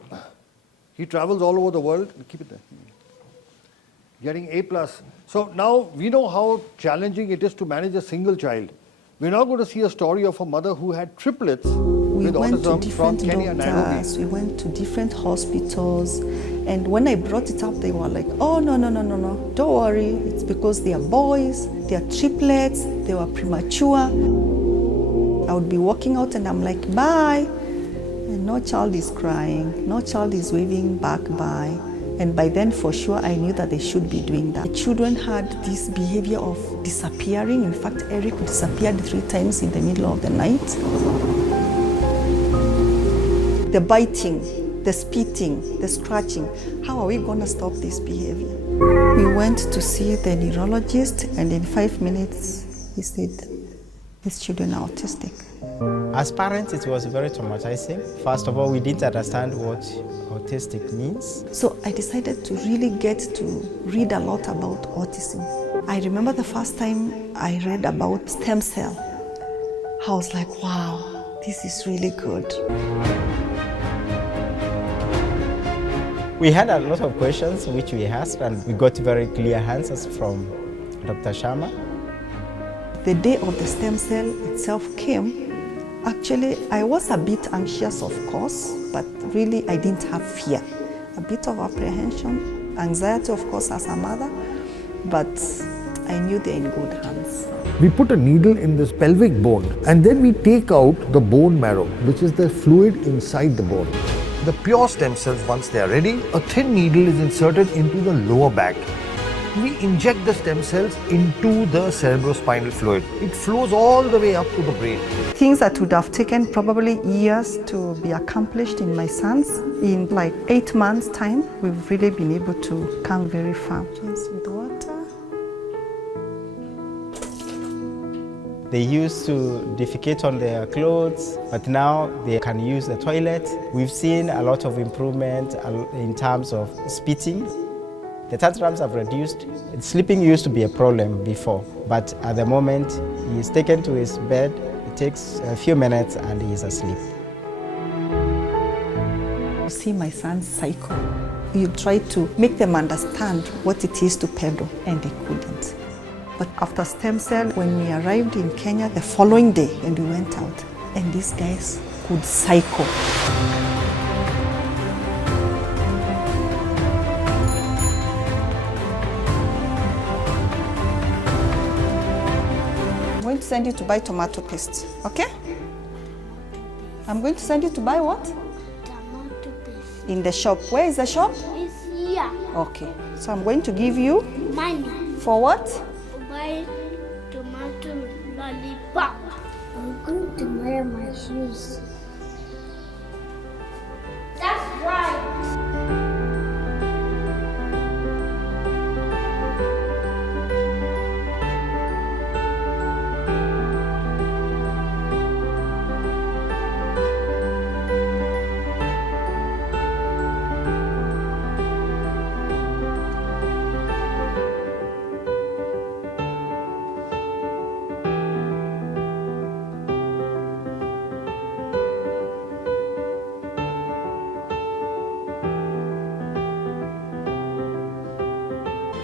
He travels all over the world. Keep it there. Getting A plus. So now we know how challenging it is to manage a single child. We're now going to see a story of a mother who had triplets We with went to autism from different Kenya, doctors, Nairobi. we went to different hospitals, and when I brought it up, they were like, oh, no, don't worry, it's because they are boys, they are triplets, they were premature. I would be walking out and I'm like, bye, and no child is crying, no child is waving back bye. And by then, for sure, I knew that they should be doing that. The children had this behavior of disappearing. In fact, Eric disappeared 3 times in the middle of the night. The biting, the spitting, the scratching. How are we going to stop this behavior? We went to see the neurologist, and in 5 minutes, he said, these children are autistic. As parents, it was very traumatizing. First of all, we didn't understand what autistic means. So I decided to really get to read a lot about autism. I remember the first time I read about stem cell. I was like, wow, this is really good. We had a lot of questions which we asked, and we got very clear answers from Dr. Sharma. The day of the stem cell itself came. Actually, I was a bit anxious, of course, but really I didn't have fear. A bit of apprehension, anxiety, of course, as a mother, but I knew they're in good hands. We put a needle in this pelvic bone and then we take out the bone marrow, which is the fluid inside the bone. The pure stem cells, once they are ready, a thin needle is inserted into the lower back. We inject the stem cells into the cerebrospinal fluid. It flows all the way up to the brain. Things that would have taken probably years to be accomplished in my sons, in like 8 months' time, we've really been able to come very far. Just with water. They used to defecate on their clothes, but now they can use the toilet. We've seen a lot of improvement in terms of spitting. The tantrums have reduced. Sleeping used to be a problem before, but at the moment, he is taken to his bed. It takes a few minutes and he is asleep. You see my son's cycle. You try to make them understand what it is to pedal, and they couldn't. But after stem cell, when we arrived in Kenya the following day and we went out, and these guys could cycle. I'm going to send you to buy tomato paste, okay? I'm going to send you to buy what? Tomato paste. In the shop. Where is the shop? It's here. Okay. So I'm going to give you Money. for what? Buy tomato lollipop. I'm going to wear my shoes. That's right.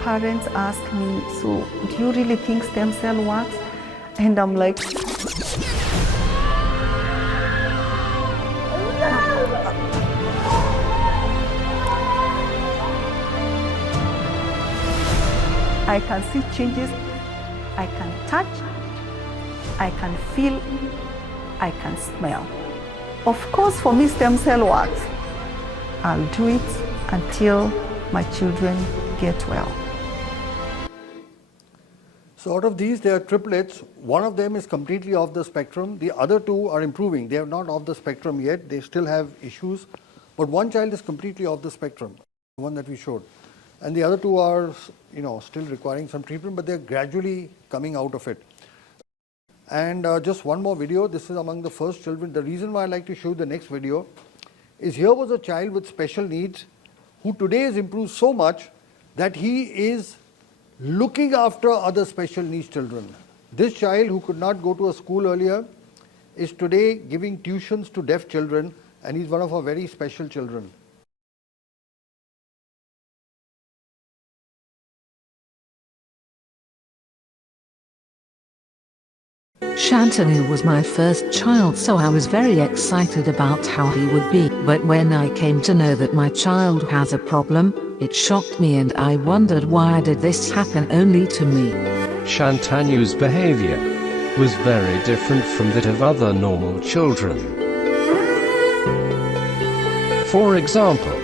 Parents ask me, so do you really think stem cell works? And I'm like, I can see changes, I can touch, I can feel, I can smell. Of course, for me, stem cell works. I'll do it until my children get well. So out of these, there are triplets. One of them is completely off the spectrum. The other two are improving. They are not off the spectrum yet. They still have issues. But one child is completely off the spectrum, the one that we showed. And the other two are, still requiring some treatment, but they're gradually coming out of it. And just one more video. This is among the first children. The reason why I like to show the next video is here was a child with special needs who today has improved so much that he is looking after other special needs children. This child who could not go to a school earlier is today giving tuitions to deaf children, and he's one of our very special children. Shantanu was my first child, so I was very excited about how he would be. But when I came to know that my child has a problem, it shocked me and I wondered, why did this happen only to me? Shantanu's behavior was very different from that of other normal children. For example,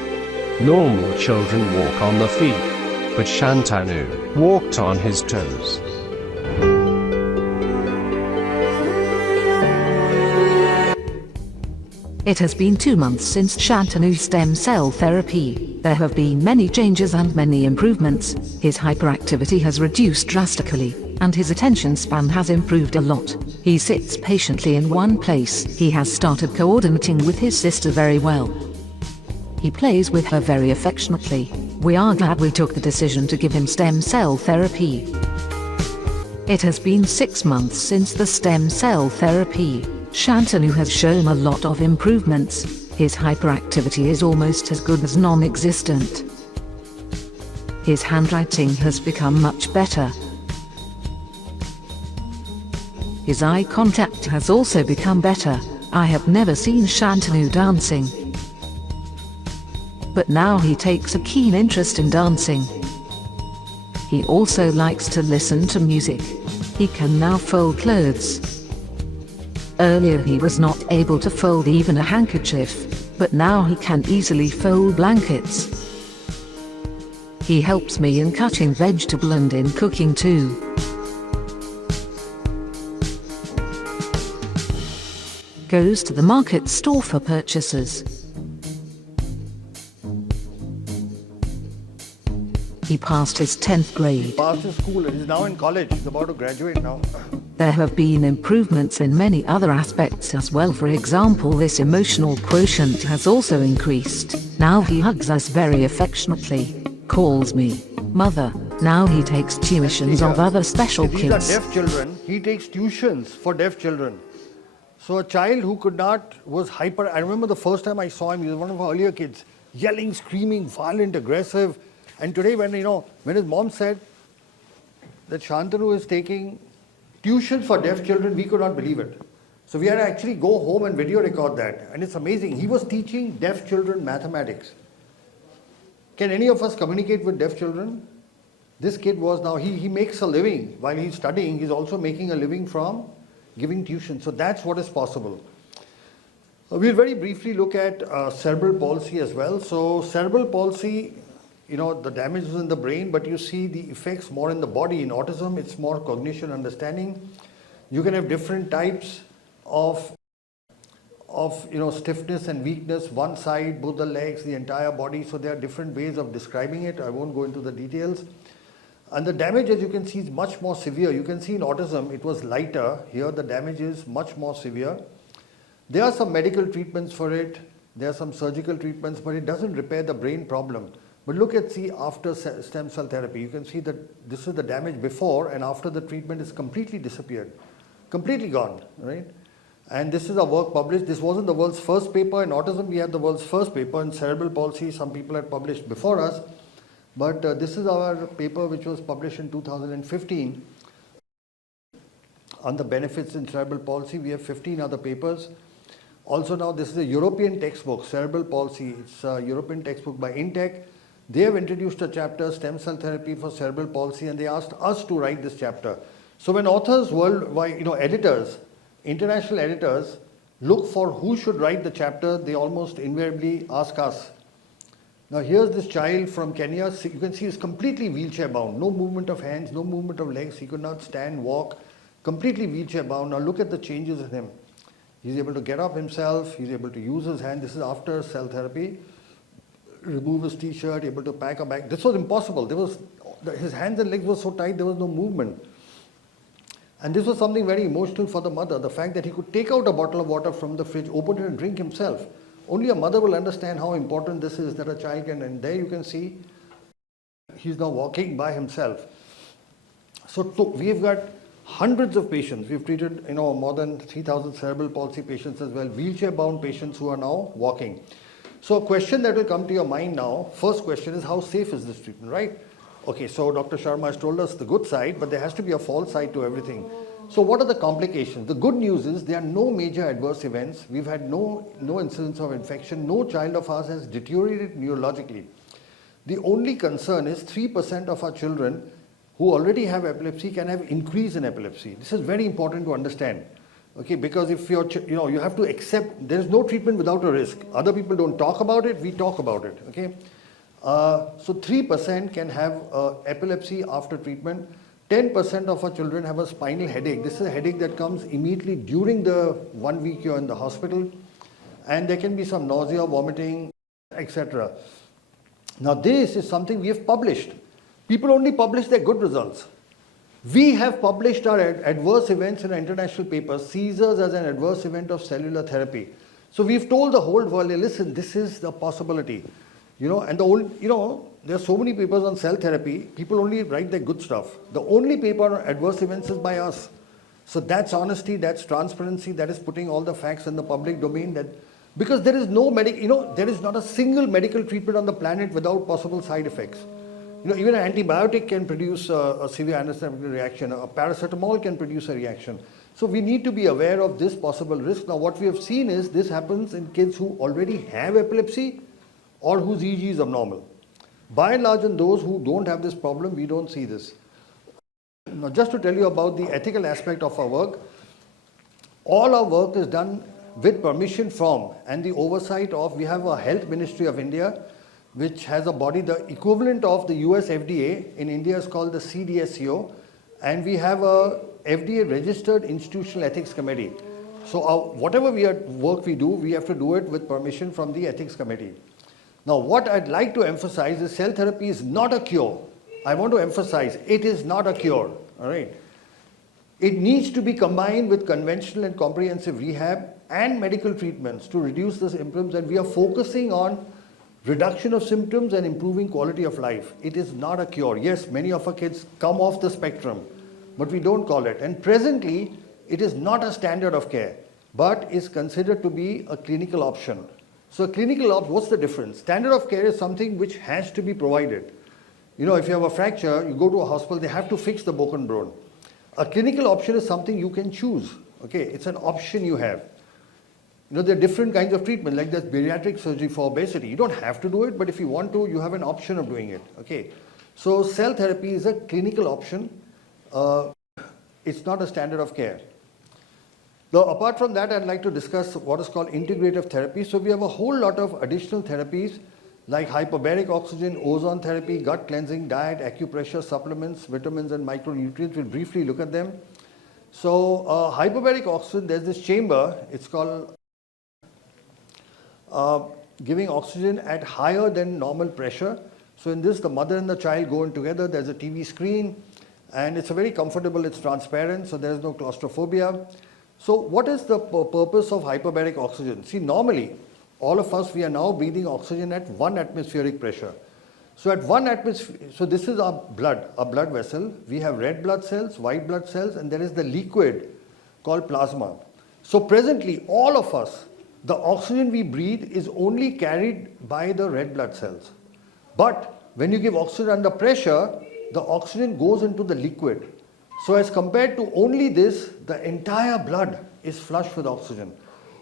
normal children walk on their feet, but Shantanu walked on his toes. It has been 2 months since Shantanu's stem cell therapy. There have been many changes and many improvements. His hyperactivity has reduced drastically, and his attention span has improved a lot. He sits patiently in one place. He has started coordinating with his sister very well. He plays with her very affectionately. We are glad we took the decision to give him stem cell therapy. It has been 6 months since the stem cell therapy. Shantanu has shown a lot of improvements. His hyperactivity is almost as good as non-existent. His handwriting has become much better. His eye contact has also become better. I have never seen Shantanu dancing, but now he takes a keen interest in dancing. He also likes to listen to music. He can now fold clothes. Earlier he was not able to fold even a handkerchief, but now he can easily fold blankets. He helps me in cutting vegetable and in cooking too. Goes to the market store for purchases. He passed his 10th grade. Passed his school and is now in college. He's about to graduate now. There have been improvements in many other aspects as well. For example, this emotional quotient has also increased. Now he hugs us very affectionately, calls me mother. Now he takes tuitions of other special These kids. are deaf children. He takes tuitions for deaf children. So a child who could not, was hyper. I remember the first time I saw him, he was one of our earlier kids, yelling, screaming, violent, aggressive. And today when his mom said, that Shantanu is taking tuition for deaf children, we could not believe it. So we had to actually go home and video record that. And it's amazing. He was teaching deaf children mathematics. Can any of us communicate with deaf children? This kid was now, he makes a living. While he's studying, he's also making a living from giving tuition. So that's what is possible. We'll very briefly look at cerebral palsy as well. So cerebral palsy, the damage is in the brain, but you see the effects more in the body. In autism, it's more cognition, understanding. You can have different types of stiffness and weakness, one side, both the legs, the entire body. So there are different ways of describing it. I won't go into the details. And the damage, as you can see, is much more severe. You can see in autism, it was lighter. Here, the damage is much more severe. There are some medical treatments for it. There are some surgical treatments, but it doesn't repair the brain problem. But look at, after stem cell therapy, you can see that this is the damage before and after the treatment is completely disappeared. Completely gone, right? And this is a work published. This wasn't the world's first paper. In autism, we had the world's first paper. In cerebral palsy, some people had published before us. But this is our paper which was published in 2015 on the benefits in cerebral palsy. We have 15 other papers. Also now, this is a European textbook, cerebral palsy. It's a European textbook by Intech. They have introduced a chapter, stem cell therapy for cerebral palsy, and they asked us to write this chapter. So when authors worldwide, editors, international editors, look for who should write the chapter, they almost invariably ask us. Now here's this child from Kenya. You can see he's completely wheelchair bound. No movement of hands, no movement of legs. He could not stand, walk, completely wheelchair bound. Now look at the changes in him. He's able to get up himself. He's able to use his hand. This is after cell therapy. Remove his t-shirt, able to pack a bag. This was impossible. His hands and legs were so tight, there was no movement. And this was something very emotional for the mother. The fact that he could take out a bottle of water from the fridge, open it and drink himself. Only a mother will understand how important this is, that a child can, and there you can see he's now walking by himself. So we've got hundreds of patients. We've treated more than 3,000 cerebral palsy patients as well, wheelchair bound patients who are now walking. So a question that will come to your mind now, first question is, how safe is this treatment, right? Okay, so Dr. Sharma has told us the good side, but there has to be a false side to everything. So what are the complications? The good news is there are no major adverse events. We've had no incidence of infection. No child of ours has deteriorated neurologically. The only concern is 3% of our children who already have epilepsy can have increase in epilepsy. This is very important to understand. Okay, because if you have to accept, there is no treatment without a risk. Other people don't talk about it, we talk about it. Okay, so 3% can have epilepsy after treatment. 10% of our children have a spinal headache. This is a headache that comes immediately during the 1 week you're in the hospital, and there can be some nausea, vomiting, etc. Now this is something we have published. People only publish their good results. We have published our adverse events in an international paper, seizures as an adverse event of cellular therapy. So we've told the whole world, listen, this is the possibility. And there are so many papers on cell therapy, people only write their good stuff. The only paper on adverse events is by us. So that's honesty, that's transparency, that is putting all the facts in the public domain. Because there is no there is not a single medical treatment on the planet without possible side effects. Even an antibiotic can produce a severe anaphylactic reaction. A paracetamol can produce a reaction. So we need to be aware of this possible risk. Now what we have seen is this happens in kids who already have epilepsy or whose EEG is abnormal. By and large, in those who don't have this problem, we don't see this. Now just to tell you about the ethical aspect of our work, all our work is done with permission from and the oversight of, we have a Health Ministry of India, which has a body, the equivalent of the US FDA in India is called the CDSCO, and we have a FDA registered institutional ethics committee. So whatever work we do, we have to do it with permission from the ethics committee. Now what I'd like to emphasize is cell therapy is not a cure. I want to emphasize, it is not a cure, all right? It needs to be combined with conventional and comprehensive rehab and medical treatments to reduce the symptoms, and we are focusing on reduction of symptoms and improving quality of life. It is not a cure. Yes, many of our kids come off the spectrum, but we don't call it. And presently, it is not a standard of care, but is considered to be a clinical option. So clinical option, what's the difference? Standard of care is something which has to be provided. You know, if you have a fracture, you go to a hospital, they have to fix the broken bone. A clinical option is something you can choose. Okay, it's an option you have. You know, there are different kinds of treatment, like there's bariatric surgery for obesity. You don't have to do it, but if you want to, you have an option of doing it. Okay, so cell therapy is a clinical option. It's not a standard of care. Now, apart from that, I'd like to discuss what is called integrative therapy. So we have a whole lot of additional therapies like hyperbaric oxygen, ozone therapy, gut cleansing, diet, acupressure, supplements, vitamins and micronutrients. We'll briefly look at them. So hyperbaric oxygen, there's this chamber, it's called giving oxygen at higher than normal pressure. So in this, the mother and the child go in together, there's a TV screen, and it's a very comfortable, it's transparent, so there's no claustrophobia. So what is the purpose of hyperbaric oxygen? See, normally, all of us, we are now breathing oxygen at 1 atmospheric pressure. So at 1 atmosphere, so this is our blood vessel. We have red blood cells, white blood cells, and there is the liquid called plasma. So presently, all of us, the oxygen we breathe is only carried by the red blood cells. But when you give oxygen under pressure, the oxygen goes into the liquid. So as compared to only this, the entire blood is flushed with oxygen.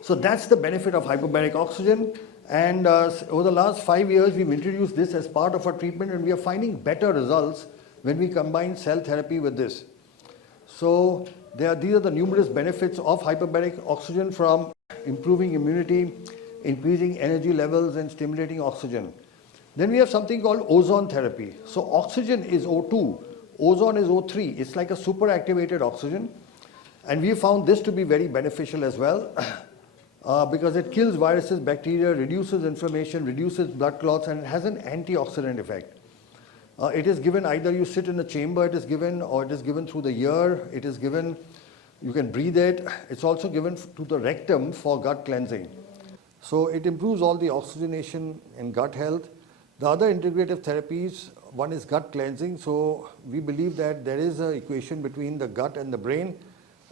So that's the benefit of hyperbaric oxygen. And over the last 5 years, we've introduced this as part of our treatment, and we are finding better results when we combine cell therapy with this. So these are the numerous benefits of hyperbaric oxygen, from improving immunity, increasing energy levels, and stimulating oxygen. Then we have something called ozone therapy. So oxygen is O2, ozone is O3. It's like a superactivated oxygen. And we found this to be very beneficial as well. Because it kills viruses, bacteria, reduces inflammation, reduces blood clots, and it has an antioxidant effect. It is given either you sit in a chamber, it is given, or it is given through the ear, it is given, you can breathe it. It's also given to the rectum for gut cleansing. So it improves all the oxygenation and gut health. The other integrative therapies, one is gut cleansing. So we believe that there is an equation between the gut and the brain.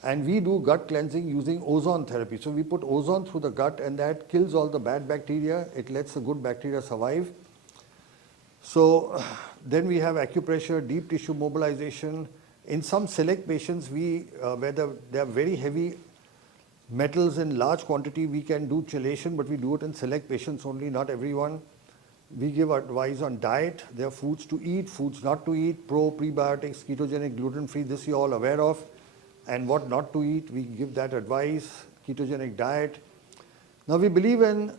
And we do gut cleansing using ozone therapy. So we put ozone through the gut, and that kills all the bad bacteria. It lets the good bacteria survive. So then we have acupressure, deep tissue mobilization. In some select patients, where there are very heavy metals in large quantity, we can do chelation, but we do it in select patients only, not everyone. We give advice on diet. There are foods to eat, foods not to eat, prebiotics, ketogenic, gluten-free, this you're all aware of. And what not to eat, we give that advice, ketogenic diet. Now we believe in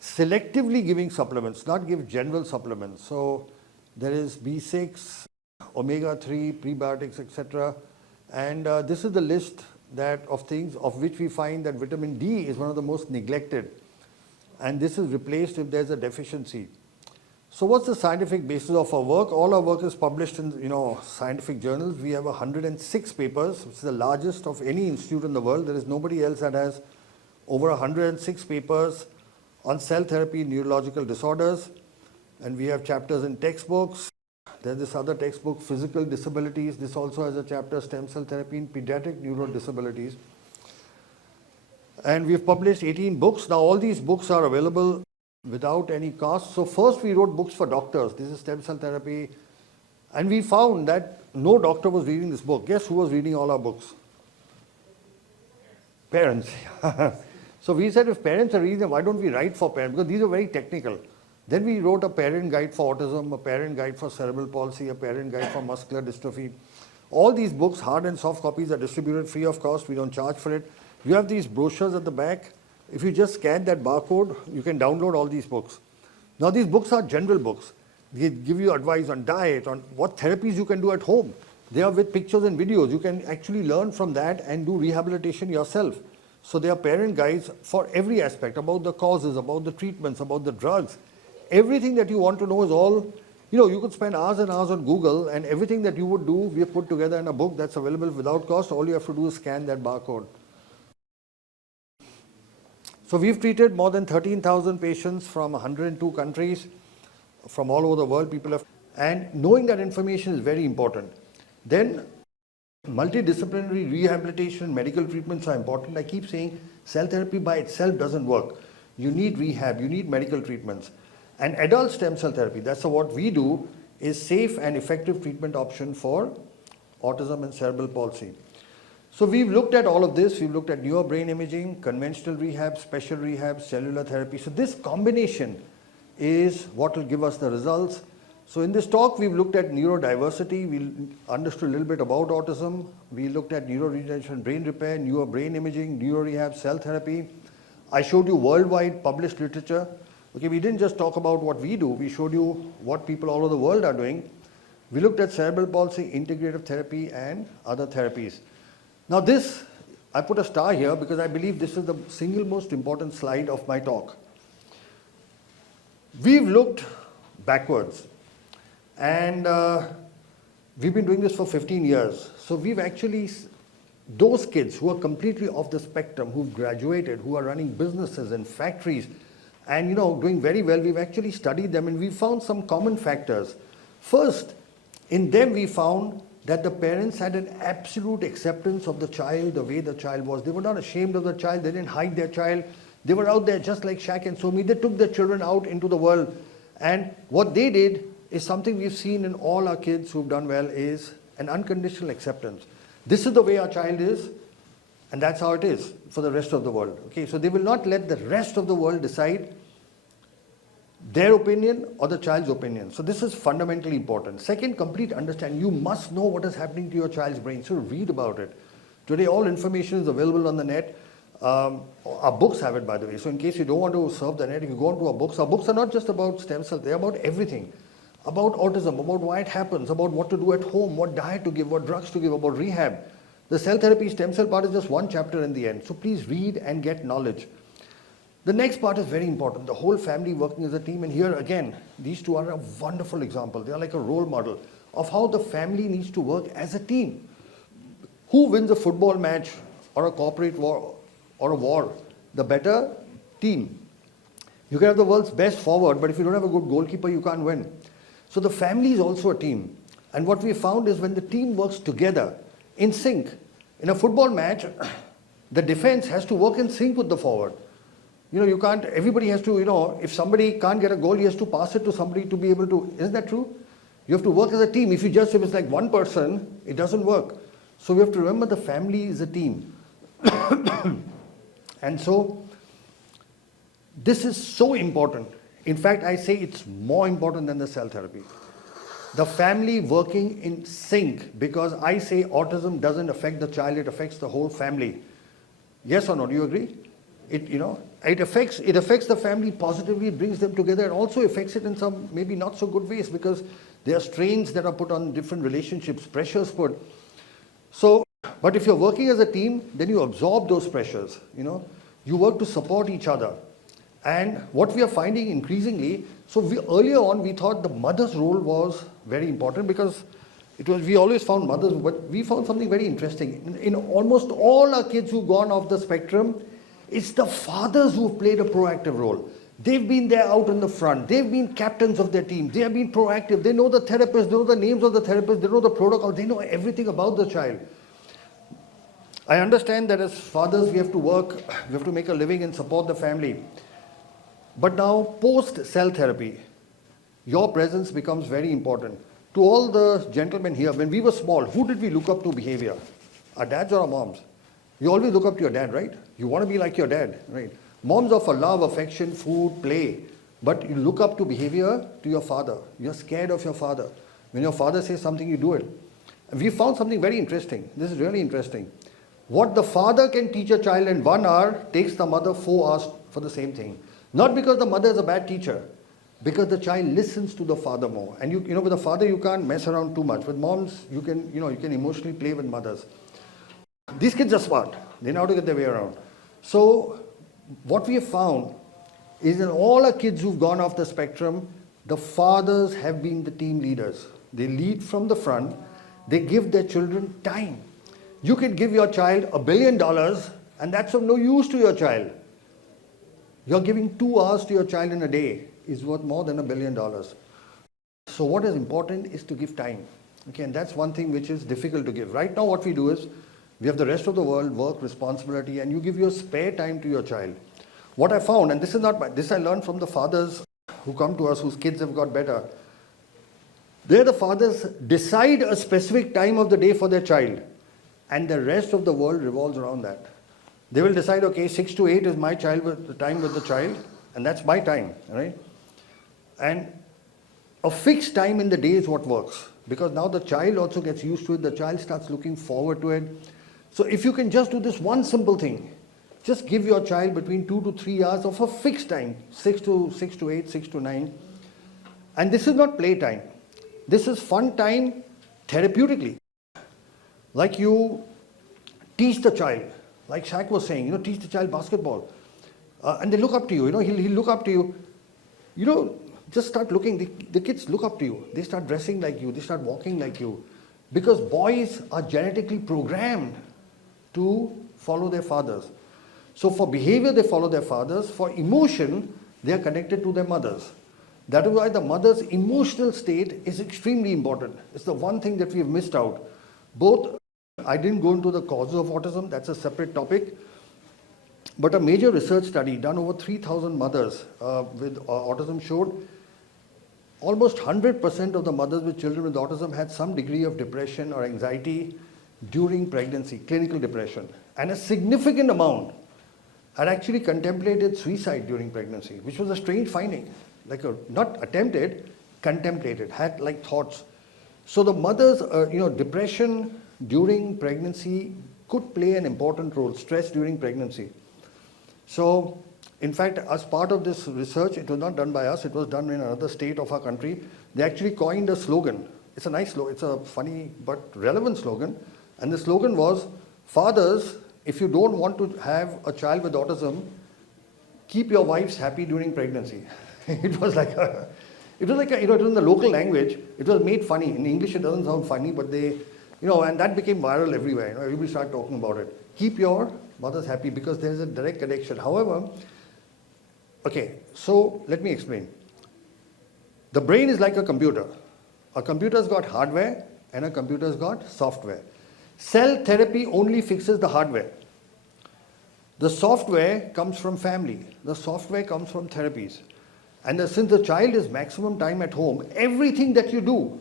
selectively giving supplements, not give general supplements. So there is B6, omega-3, prebiotics, etc. And this is the list of things of which we find that vitamin D is one of the most neglected. And this is replaced if there's a deficiency. So what's the scientific basis of our work? All our work is published in scientific journals. We have 106 papers, which is the largest of any institute in the world. There is nobody else that has over 106 papers on cell therapy in neurological disorders. And we have chapters in textbooks. There's this other textbook, Physical Disabilities. This also has a chapter, Stem Cell Therapy in Pediatric Neurodisabilities. And we've published 18 books. Now all these books are available without any cost. So first we wrote books for doctors. This is stem cell therapy. And we found that no doctor was reading this book. Guess who was reading all our books? Parents. So we said, if parents are reading them, why don't we write for parents? Because these are very technical. Then we wrote a parent guide for autism, a parent guide for cerebral palsy, a parent guide for muscular dystrophy. All these books, hard and soft copies, are distributed free of cost. We don't charge for it. You have these brochures at the back. If you just scan that barcode, you can download all these books. Now these books are general books. They give you advice on diet, on what therapies you can do at home. They are with pictures and videos. You can actually learn from that and do rehabilitation yourself. So they are parent guides for every aspect, about the causes, about the treatments, about the drugs. Everything that you want to know is all, you could spend hours and hours on Google, and everything that you would do, we have put together in a book that's available without cost. All you have to do is scan that barcode. So we've treated more than 13,000 patients from 102 countries, from all over the world. And knowing that information is very important. Then multidisciplinary rehabilitation, medical treatments are important. I keep saying cell therapy by itself doesn't work. You need rehab, you need medical treatments. And adult stem cell therapy, that's what we do, is safe and effective treatment option for autism and cerebral palsy. So we've looked at all of this. We've looked at newer brain imaging, conventional rehab, special rehab, cellular therapy. So this combination is what will give us the results. So in this talk, we've looked at neurodiversity. We understood a little bit about autism. We looked at neuroregeneration, brain repair, newer brain imaging, neurorehab, cell therapy. I showed you worldwide published literature. Okay, we didn't just talk about what we do. We showed you what people all over the world are doing. We looked at cerebral palsy, integrative therapy, and other therapies. Now this, I put a star here because I believe this is the single most important slide of my talk. We've looked backwards, and we've been doing this for 15 years. So we've actually, those kids who are completely off the spectrum, who've graduated, who are running businesses and factories, and doing very well, we've actually studied them, and we found some common factors. First, in them we found that the parents had an absolute acceptance of the child, the way the child was. They were not ashamed of the child. They didn't hide their child. They were out there just like Shaq and Somi. They took their children out into the world. And what they did is something we've seen in all our kids who've done well, is an unconditional acceptance. This is the way our child is, and that's how it is for the rest of the world. Okay, so they will not let the rest of the world decide their opinion or the child's opinion. So this is fundamentally important. Second, complete understanding. You must know what is happening to your child's brain. So read about it. Today, all information is available on the net. Our books have it, by the way. So in case you don't want to surf the net, if you go into our books are not just about stem cells. They're about everything. About autism, about why it happens, about what to do at home, what diet to give, what drugs to give, about rehab. The cell therapy stem cell part is just one chapter in the end. So please read and get knowledge. The next part is very important, the whole family working as a team. And here again, these two are a wonderful example. They are like a role model of how the family needs to work as a team. Who wins a football match or a corporate war or a war? The better team. You can have the world's best forward, but if you don't have a good goalkeeper, you can't win. So the family is also a team. And what we found is when the team works together in sync, in a football match, the defense has to work in sync with the forward. You can't, everybody has to, if somebody can't get a goal, he has to pass it to somebody to be able to, isn't that true? You have to work as a team. If it's like one person, it doesn't work. So we have to remember the family is a team. And so, this is so important. In fact, I say it's more important than the cell therapy. The family working in sync, because I say autism doesn't affect the child, it affects the whole family. Yes or no, do you agree? It affects the family positively, it brings them together, and also affects it in some maybe not so good ways, because there are strains that are put on different relationships, pressures put. So, but if you're working as a team, then you absorb those pressures, you work to support each other. And what we are finding increasingly, so earlier on we thought the mother's role was very important, because we always found mothers, but we found something very interesting. In almost all our kids who've gone off the spectrum, it's the fathers who've played a proactive role. They've been there out in the front. They've been captains of their team. They have been proactive. They know the therapist, they know the names of the therapist, they know the protocol, they know everything about the child. I understand that as fathers we have to work, we have to make a living and support the family. But now, post-cell therapy, your presence becomes very important. To all the gentlemen here, when we were small, who did we look up to behavior? Our dads or our moms? You always look up to your dad, right? You want to be like your dad, right? Moms offer love, affection, food, play. But you look up to behavior to your father. You're scared of your father. When your father says something, you do it. And we found something very interesting. This is really interesting. What the father can teach a child in 1 hour takes the mother 4 hours for the same thing. Not because the mother is a bad teacher, because the child listens to the father more. And with the father you can't mess around too much. With moms, you can emotionally play with mothers. These kids are smart. They know how to get their way around. So what we have found is in all our kids who've gone off the spectrum, the fathers have been the team leaders. They lead from the front. They give their children time. You can give your child $1 billion and that's of no use to your child. You're giving 2 hours to your child in a day is worth more than $1 billion. So what is important is to give time. Okay, and that's one thing which is difficult to give. Right now what we do is, we have the rest of the world, work, responsibility, and you give your spare time to your child. What I found, and this I learned from the fathers who come to us, whose kids have got better. There the fathers decide a specific time of the day for their child, and the rest of the world revolves around that. They will decide, okay, 6 to 8 is my time with the child, and that's my time, right? And a fixed time in the day is what works, because now the child also gets used to it, the child starts looking forward to it. So if you can just do this one simple thing, just give your child between 2 to 3 hours of a fixed time, 6 to 8, 6 to 9. And this is not playtime. This is fun time therapeutically. Like you teach the child, like Shaq was saying, teach the child basketball. And they look up to you, he'll look up to you. Just start looking, the kids look up to you. They start dressing like you, they start walking like you. Because boys are genetically programmed to follow their fathers. So for behavior, they follow their fathers. For emotion, they are connected to their mothers. That is why the mother's emotional state is extremely important. It's the one thing that we have missed out. I didn't go into the causes of autism, that's a separate topic. But a major research study done over 3,000 mothers with autism showed almost 100% of the mothers with children with autism had some degree of depression or anxiety during pregnancy, clinical depression. And a significant amount had actually contemplated suicide during pregnancy, which was a strange finding. Not attempted, contemplated, had thoughts. So the mothers, depression during pregnancy could play an important role, stress during pregnancy. So, in fact, as part of this research, it was not done by us, it was done in another state of our country. They actually coined a slogan. It's a nice slogan, it's a funny but relevant slogan. And the slogan was, fathers, if you don't want to have a child with autism, keep your wives happy during pregnancy. It was like it was in the local language, it was made funny. In English, it doesn't sound funny, but they, and that became viral everywhere. Everybody started talking about it. Keep your mothers happy, because there is a direct connection. However, okay, so let me explain. The brain is like a computer. A computer's got hardware and a computer's got software. Cell therapy only fixes the hardware. The software comes from family. The software comes from therapies. And since the child is maximum time at home, everything that you do,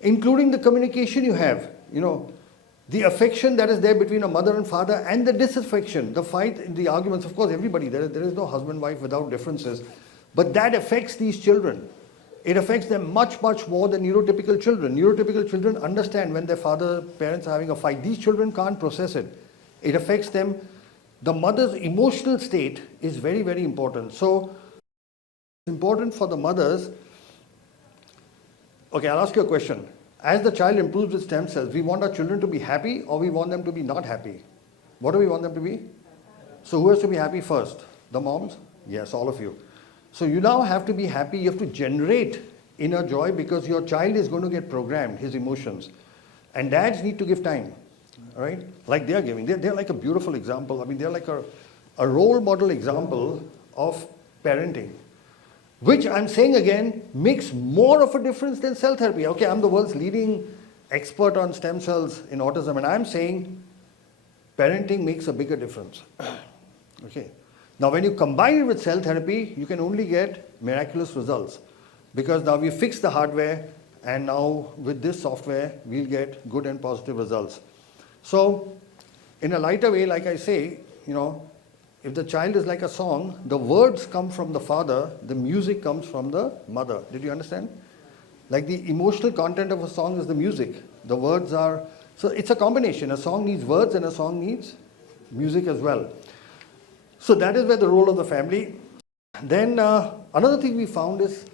including the communication you have, the affection that is there between a mother and father, and the disaffection, the fight, the arguments, of course, everybody, there is no husband-wife without differences, but that affects these children. It affects them much, much more than neurotypical children. Neurotypical children understand when their parents are having a fight. These children can't process it. It affects them. The mother's emotional state is very, very important. So, it's important for the mothers. Okay, I'll ask you a question. As the child improves with stem cells, we want our children to be happy or we want them to be not happy? What do we want them to be? So who has to be happy first? The moms? Yes, all of you. So you now have to be happy. You have to generate inner joy, because your child is going to get programmed, his emotions. And dads need to give time, right? Like they are giving. They're like a beautiful example. I mean, they're like a role model example of parenting, which I'm saying again makes more of a difference than cell therapy. Okay, I'm the world's leading expert on stem cells in autism, and I'm saying parenting makes a bigger difference. Okay. Now, when you combine it with cell therapy, you can only get miraculous results, because now we fix the hardware, and now with this software, we'll get good and positive results. So, in a lighter way, like I say, if the child is like a song, the words come from the father, the music comes from the mother. Did you understand? Like the emotional content of a song is the music. The words are, so it's a combination. A song needs words and a song needs music as well. So that is where the role of the family. Then another thing we found is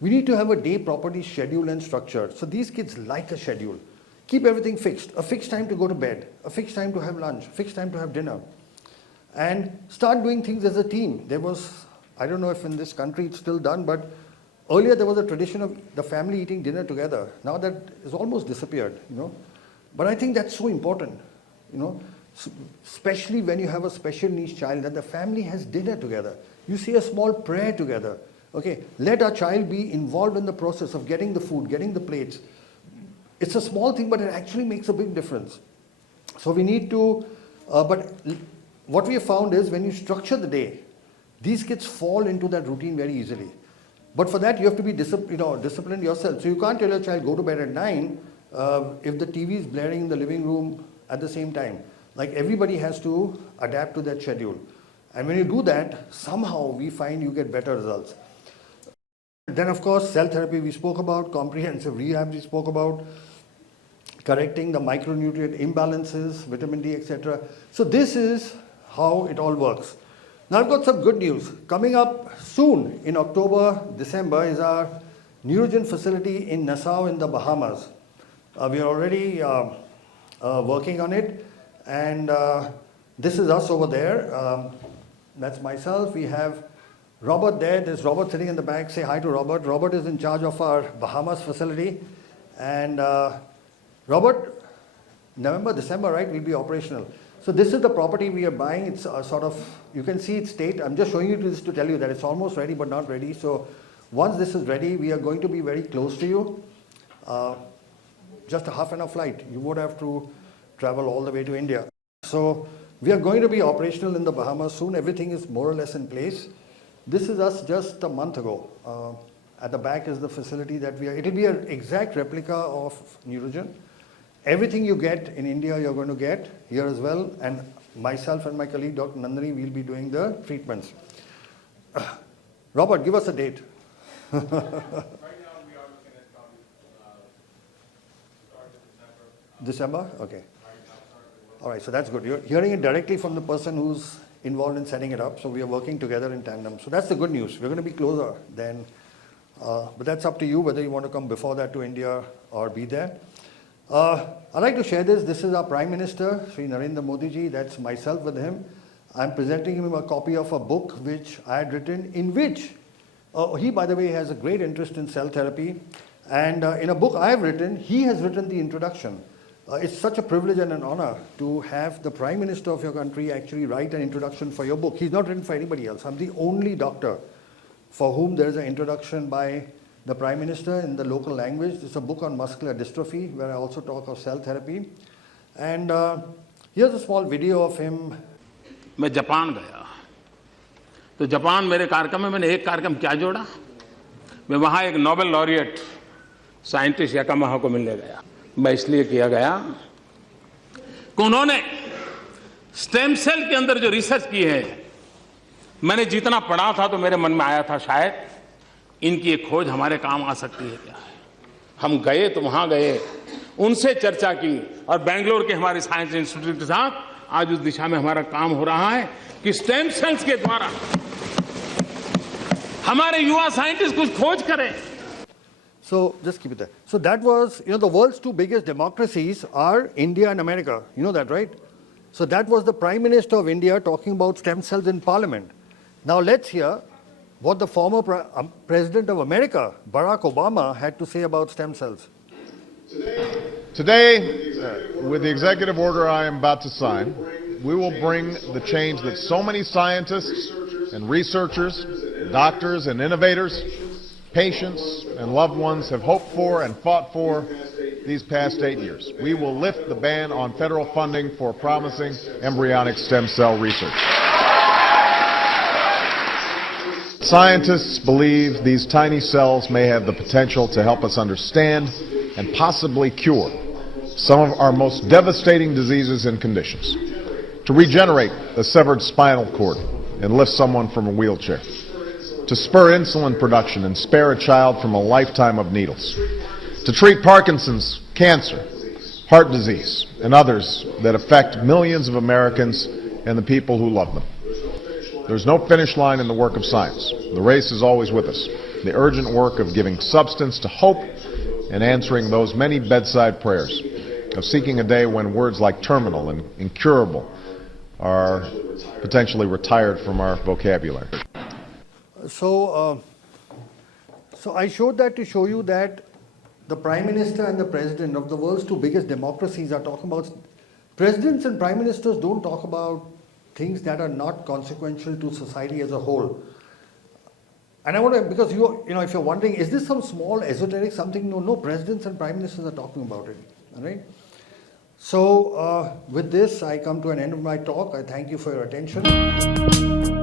we need to have a day properly scheduled and structured. So these kids like a schedule. Keep everything fixed. A fixed time to go to bed, a fixed time to have lunch, fixed time to have dinner. And start doing things as a team. There was, I don't know if in this country it's still done, but earlier there was a tradition of the family eating dinner together. Now that has almost disappeared, But I think that's so important, especially when you have a special needs child, that the family has dinner together. You say a small prayer together. Okay, let our child be involved in the process of getting the food, getting the plates. It's a small thing, but it actually makes a big difference. So we need to, but what we have found is when you structure the day, these kids fall into that routine very easily. But for that, you have to be disciplined yourself. So you can't tell your child, go to bed at 9 if the TV is blaring in the living room at the same time. Like everybody has to adapt to that schedule. And when you do that, somehow we find you get better results. Then of course, cell therapy we spoke about, comprehensive rehab we spoke about, correcting the micronutrient imbalances, vitamin D, etc. So this is how it all works. Now I've got some good news. Coming up soon in October, December is our Neurogen facility in Nassau in the Bahamas. We are already working on it, and this is us over there. That's myself. We have Robert there. There's Robert sitting in the back. Say hi to Robert. Robert is in charge of our Bahamas facility. And Robert, November, December, right, will be operational. So this is the property we are buying. It's sort of, you can see its state. I'm just showing you this to tell you that it's almost ready but not ready. So once this is ready, we are going to be very close to you. Just a half-an-hour flight. You would have to travel all the way to India. So we are going to be operational in the Bahamas soon. Everything is more or less in place. This is us just a month ago. At the back is the facility that we are. It will be an exact replica of Neurogen. Everything you get in India, you're going to get here as well. And myself and my colleague, Dr. Nandini, will be doing the treatments. Robert, give us a date. Right now, we are looking at start in December. December? Okay. All right, so that's good. You're hearing it directly from the person who's involved in setting it up. So we are working together in tandem. So that's the good news. We're going to be closer then. But that's up to you whether you want to come before that to India or be there. I'd like to share this. This is our Prime Minister, Sri Narendra Modi ji. That's myself with him. I'm presenting him a copy of a book which I had written, in which he, by the way, has a great interest in cell therapy. And in a book I have written, he has written the introduction. It's such a privilege and an honor to have the Prime Minister of your country actually write an introduction for your book. He's not written for anybody else. I'm the only doctor for whom there is an introduction by the Prime Minister in the local language. It's a book on muscular dystrophy, where I also talk of cell therapy. And here's a small video of him. मैं Japan गया, तो Japan मेरे कार्यक्रम में मैंने एक कार्यक्रम क्या जोड़ा, मैं वहाँ एक नोबेल लॉरिएट साइंटिस्ट याकामाहा को मिलने गया. मैं इसलिए किया गया कि उन्होंने स्टेम सेल के अंदर जो रिसर्च की है, मैंने जितना पढ़ा था तो मेरे मन में आया था शायद इनकी एक खोज हमारे काम आ सकती है क्या है. हम गए तो वहाँ गए, उनसे चर्चा की और बेंगलोर के हमारे साइंस इंस्टीट्यूट के साथ आज उस दिशा में हमारा काम हो रहा है कि स्टेम सेल्स के द्वारा हमारे युवा साइंटिस्ट कुछ खोज करें. So just keep it there. So that was, the world's two biggest democracies are India and America. You know that, right? So that was the Prime Minister of India talking about stem cells in Parliament. Now let's hear what the former President of America, Barack Obama, had to say about stem cells. Today, with the executive order I am about to sign, we will bring the change that so many scientists and researchers, doctors and innovators, patients and loved ones have hoped for and fought for these past 8 years. We will lift the ban on federal funding for promising embryonic stem cell research. Scientists believe these tiny cells may have the potential to help us understand and possibly cure some of our most devastating diseases and conditions, to regenerate a severed spinal cord and lift someone from a wheelchair, to spur insulin production and spare a child from a lifetime of needles, to treat Parkinson's, cancer, heart disease, and others that affect millions of Americans and the people who love them. There's no finish line in the work of science. The race is always with us. The urgent work of giving substance to hope and answering those many bedside prayers, of seeking a day when words like terminal and incurable are potentially retired from our vocabulary. So I showed that to show you that the Prime Minister and the President of the world's two biggest democracies are talking about. Presidents and Prime Ministers don't talk about things that are not consequential to society as a whole. And I want to, because if you're wondering, is this some small esoteric something? No, presidents and prime ministers are talking about it. All right. So with this, I come to an end of my talk. I thank you for your attention.